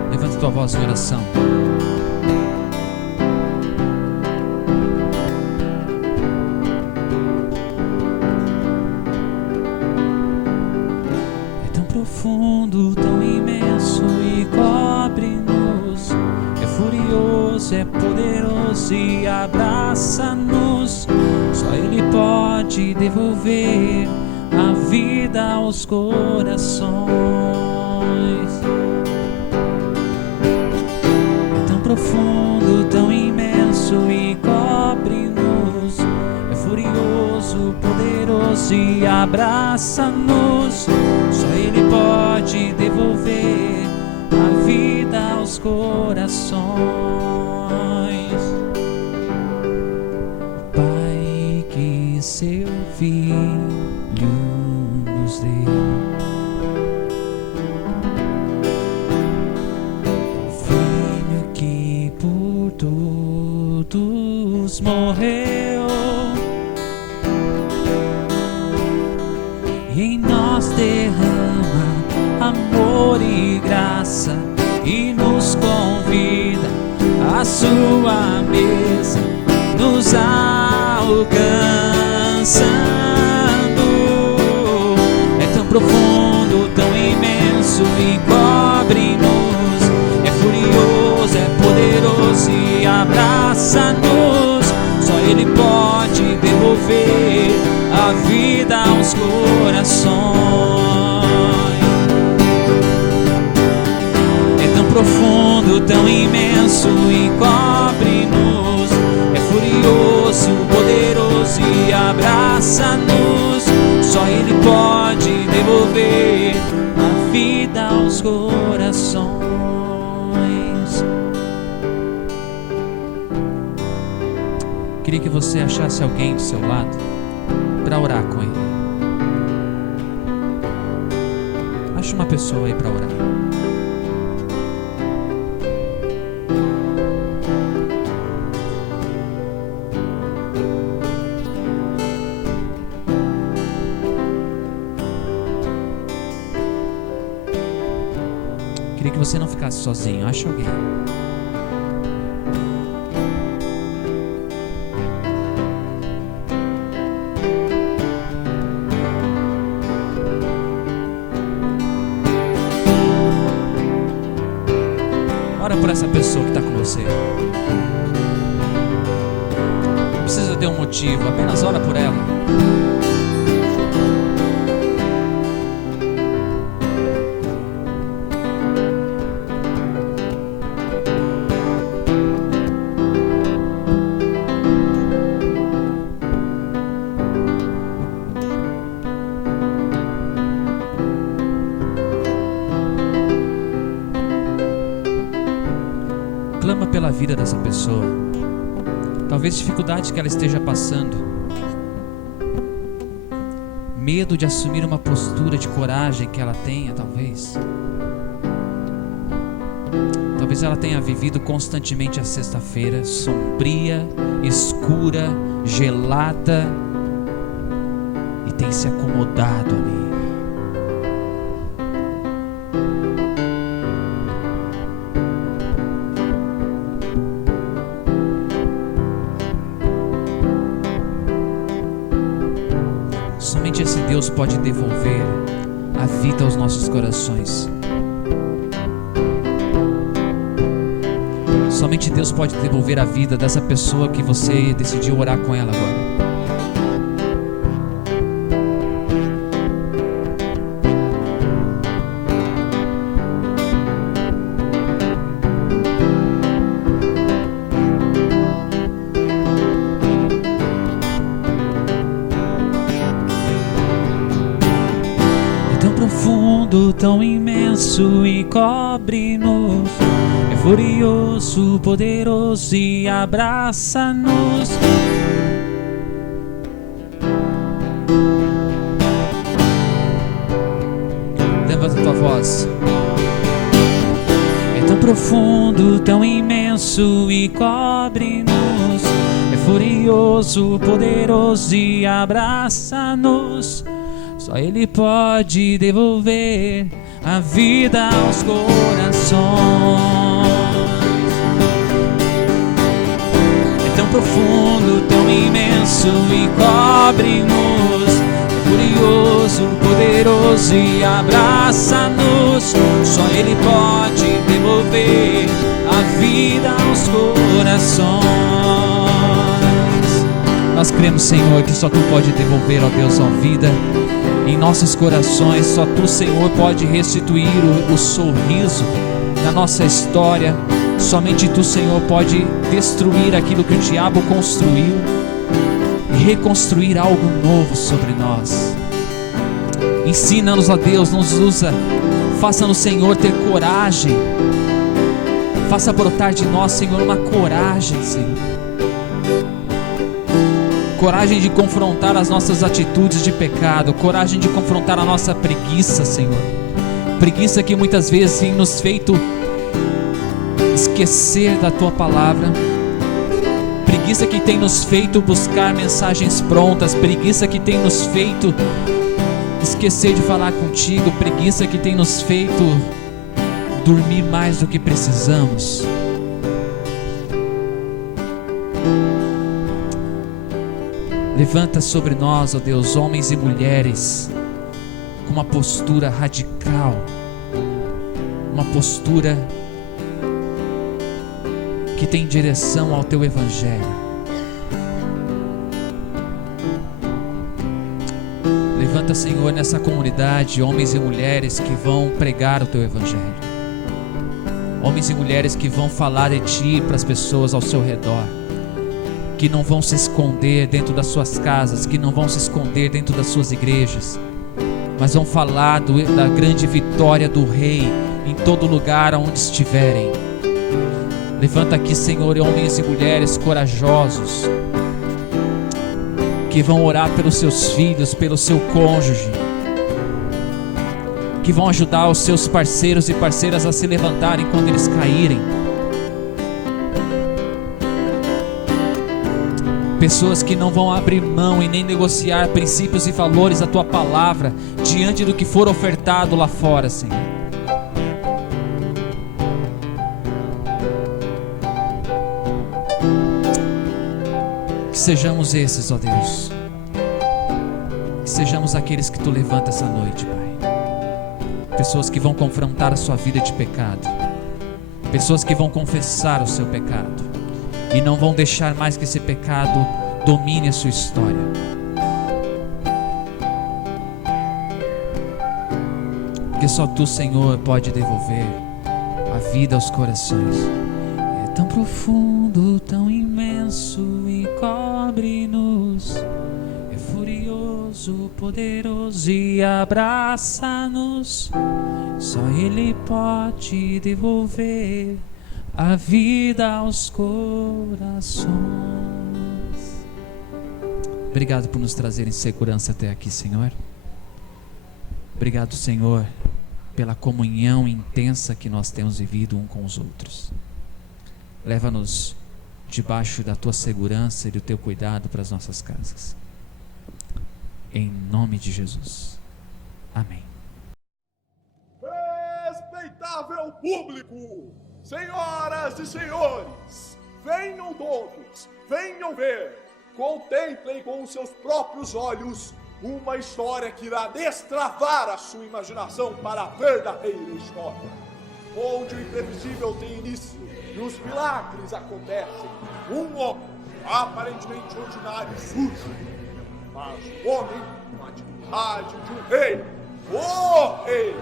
Levanta tua voz em oração. Profundo, tão imenso e cobre-nos, é furioso, é poderoso e abraça-nos. Só Ele pode devolver a vida aos corações. É tão profundo, tão imenso e cobre-nos, é furioso, poderoso e abraça-nos. Só Ele pode devolver a vida aos corações. Pai que seu Filho nos deu, Filho que por todos morreu, e em nós derrama amor e graça, e nos convida à sua mesa, nos alcançando. É tão profundo, tão imenso e cobre-nos, é furioso, é poderoso e abraça-nos. Só Ele pode devolver a vida aos corações. Profundo, tão imenso e cobre-nos, é furioso, poderoso e abraça-nos. Só Ele pode devolver a vida aos aos corações. Queria que você achasse alguém do seu lado para orar com ele. Acha uma pessoa aí para orar. Queria que você não ficasse sozinho. Acha alguém. Ora por essa pessoa que está com você. Não precisa ter um motivo, apenas ora por ela. Clama pela vida dessa pessoa. Talvez dificuldade que ela esteja passando, medo de assumir uma postura de coragem que ela tenha, talvez ela tenha vivido constantemente a sexta-feira sombria, escura, gelada, e tem se acomodado ali. Somente esse Deus pode devolver a vida aos nossos corações. Somente Deus pode devolver a vida dessa pessoa que você decidiu orar com ela agora. Profundo, tão imenso e cobre-nos, é furioso, poderoso e abraça-nos. Levanta tua voz. É tão profundo, tão imenso e cobre-nos, é furioso, poderoso e abraça-nos. Só Ele pode devolver a vida aos corações. É tão profundo, tão imenso e cobre-nos, é furioso, poderoso e abraça-nos. Só Ele pode devolver a vida aos corações. Nós cremos, Senhor, que só Tu pode devolver, ó Deus, a vida em nossos corações. Só Tu, Senhor, pode restituir o sorriso na nossa história. Somente Tu, Senhor, pode destruir aquilo que o diabo construiu e reconstruir algo novo sobre nós. Ensina-nos, ó Deus, nos usa, faça-nos, Senhor, ter coragem. Faça brotar de nós, Senhor, uma coragem, Senhor. Coragem de confrontar as nossas atitudes de pecado. Coragem de confrontar a nossa preguiça, Senhor. Preguiça que muitas vezes tem nos feito esquecer da Tua palavra. Preguiça que tem nos feito buscar mensagens prontas. Preguiça que tem nos feito esquecer de falar contigo. Preguiça que tem nos feito dormir mais do que precisamos. Levanta sobre nós, ó Deus, homens e mulheres com uma postura radical, uma postura que tem direção ao Teu Evangelho. Levanta, Senhor, nessa comunidade homens e mulheres que vão pregar o Teu Evangelho, homens e mulheres que vão falar de Ti para as pessoas ao seu redor, que não vão se esconder dentro das suas casas, que não vão se esconder dentro das suas igrejas, mas vão falar da grande vitória do Rei, em todo lugar onde estiverem. Levanta aqui, Senhor, homens e mulheres corajosos que vão orar pelos seus filhos, pelo seu cônjuge, que vão ajudar os seus parceiros e parceiras a se levantarem quando eles caírem. Pessoas que não vão abrir mão e nem negociar princípios e valores da tua palavra diante do que for ofertado lá fora, Senhor. Que sejamos esses, ó Deus. Que sejamos aqueles que tu levanta essa noite, Pai. Pessoas que vão confrontar a sua vida de pecado. Pessoas que vão confessar o seu pecado e não vão deixar mais que esse pecado domine a sua história. Porque só tu, Senhor, pode devolver a vida aos corações. É tão profundo, tão imenso e cobre-nos. É furioso, poderoso e abraça-nos. Só Ele pode devolver a vida aos corações. Obrigado por nos trazer em segurança até aqui, Senhor. Obrigado, Senhor, pela comunhão intensa que nós temos vivido um com os outros. Leva-nos debaixo da tua segurança e do teu cuidado para as nossas casas. Em nome de Jesus. Amém. Respeitável público, senhoras e senhores, venham todos, venham ver, contemplem com os seus próprios olhos uma história que irá destravar a sua imaginação para a verdadeira história, onde o imprevisível tem início e os milagres acontecem. Um homem aparentemente ordinário surge, mas um homem com a dignidade de um rei, o rei.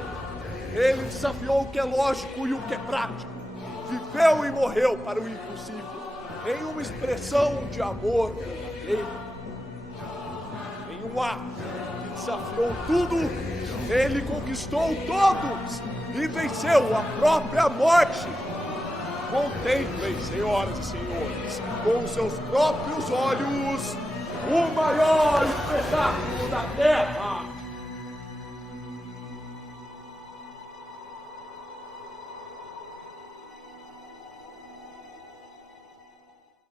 Ele desafiou o que é lógico e o que é prático, viveu e morreu para o impossível, em uma expressão de amor verdadeiro. Em um ato que desafiou tudo, ele conquistou todos e venceu a própria morte. Contemplem, senhoras e senhores, com seus próprios olhos, o maior espetáculo da Terra.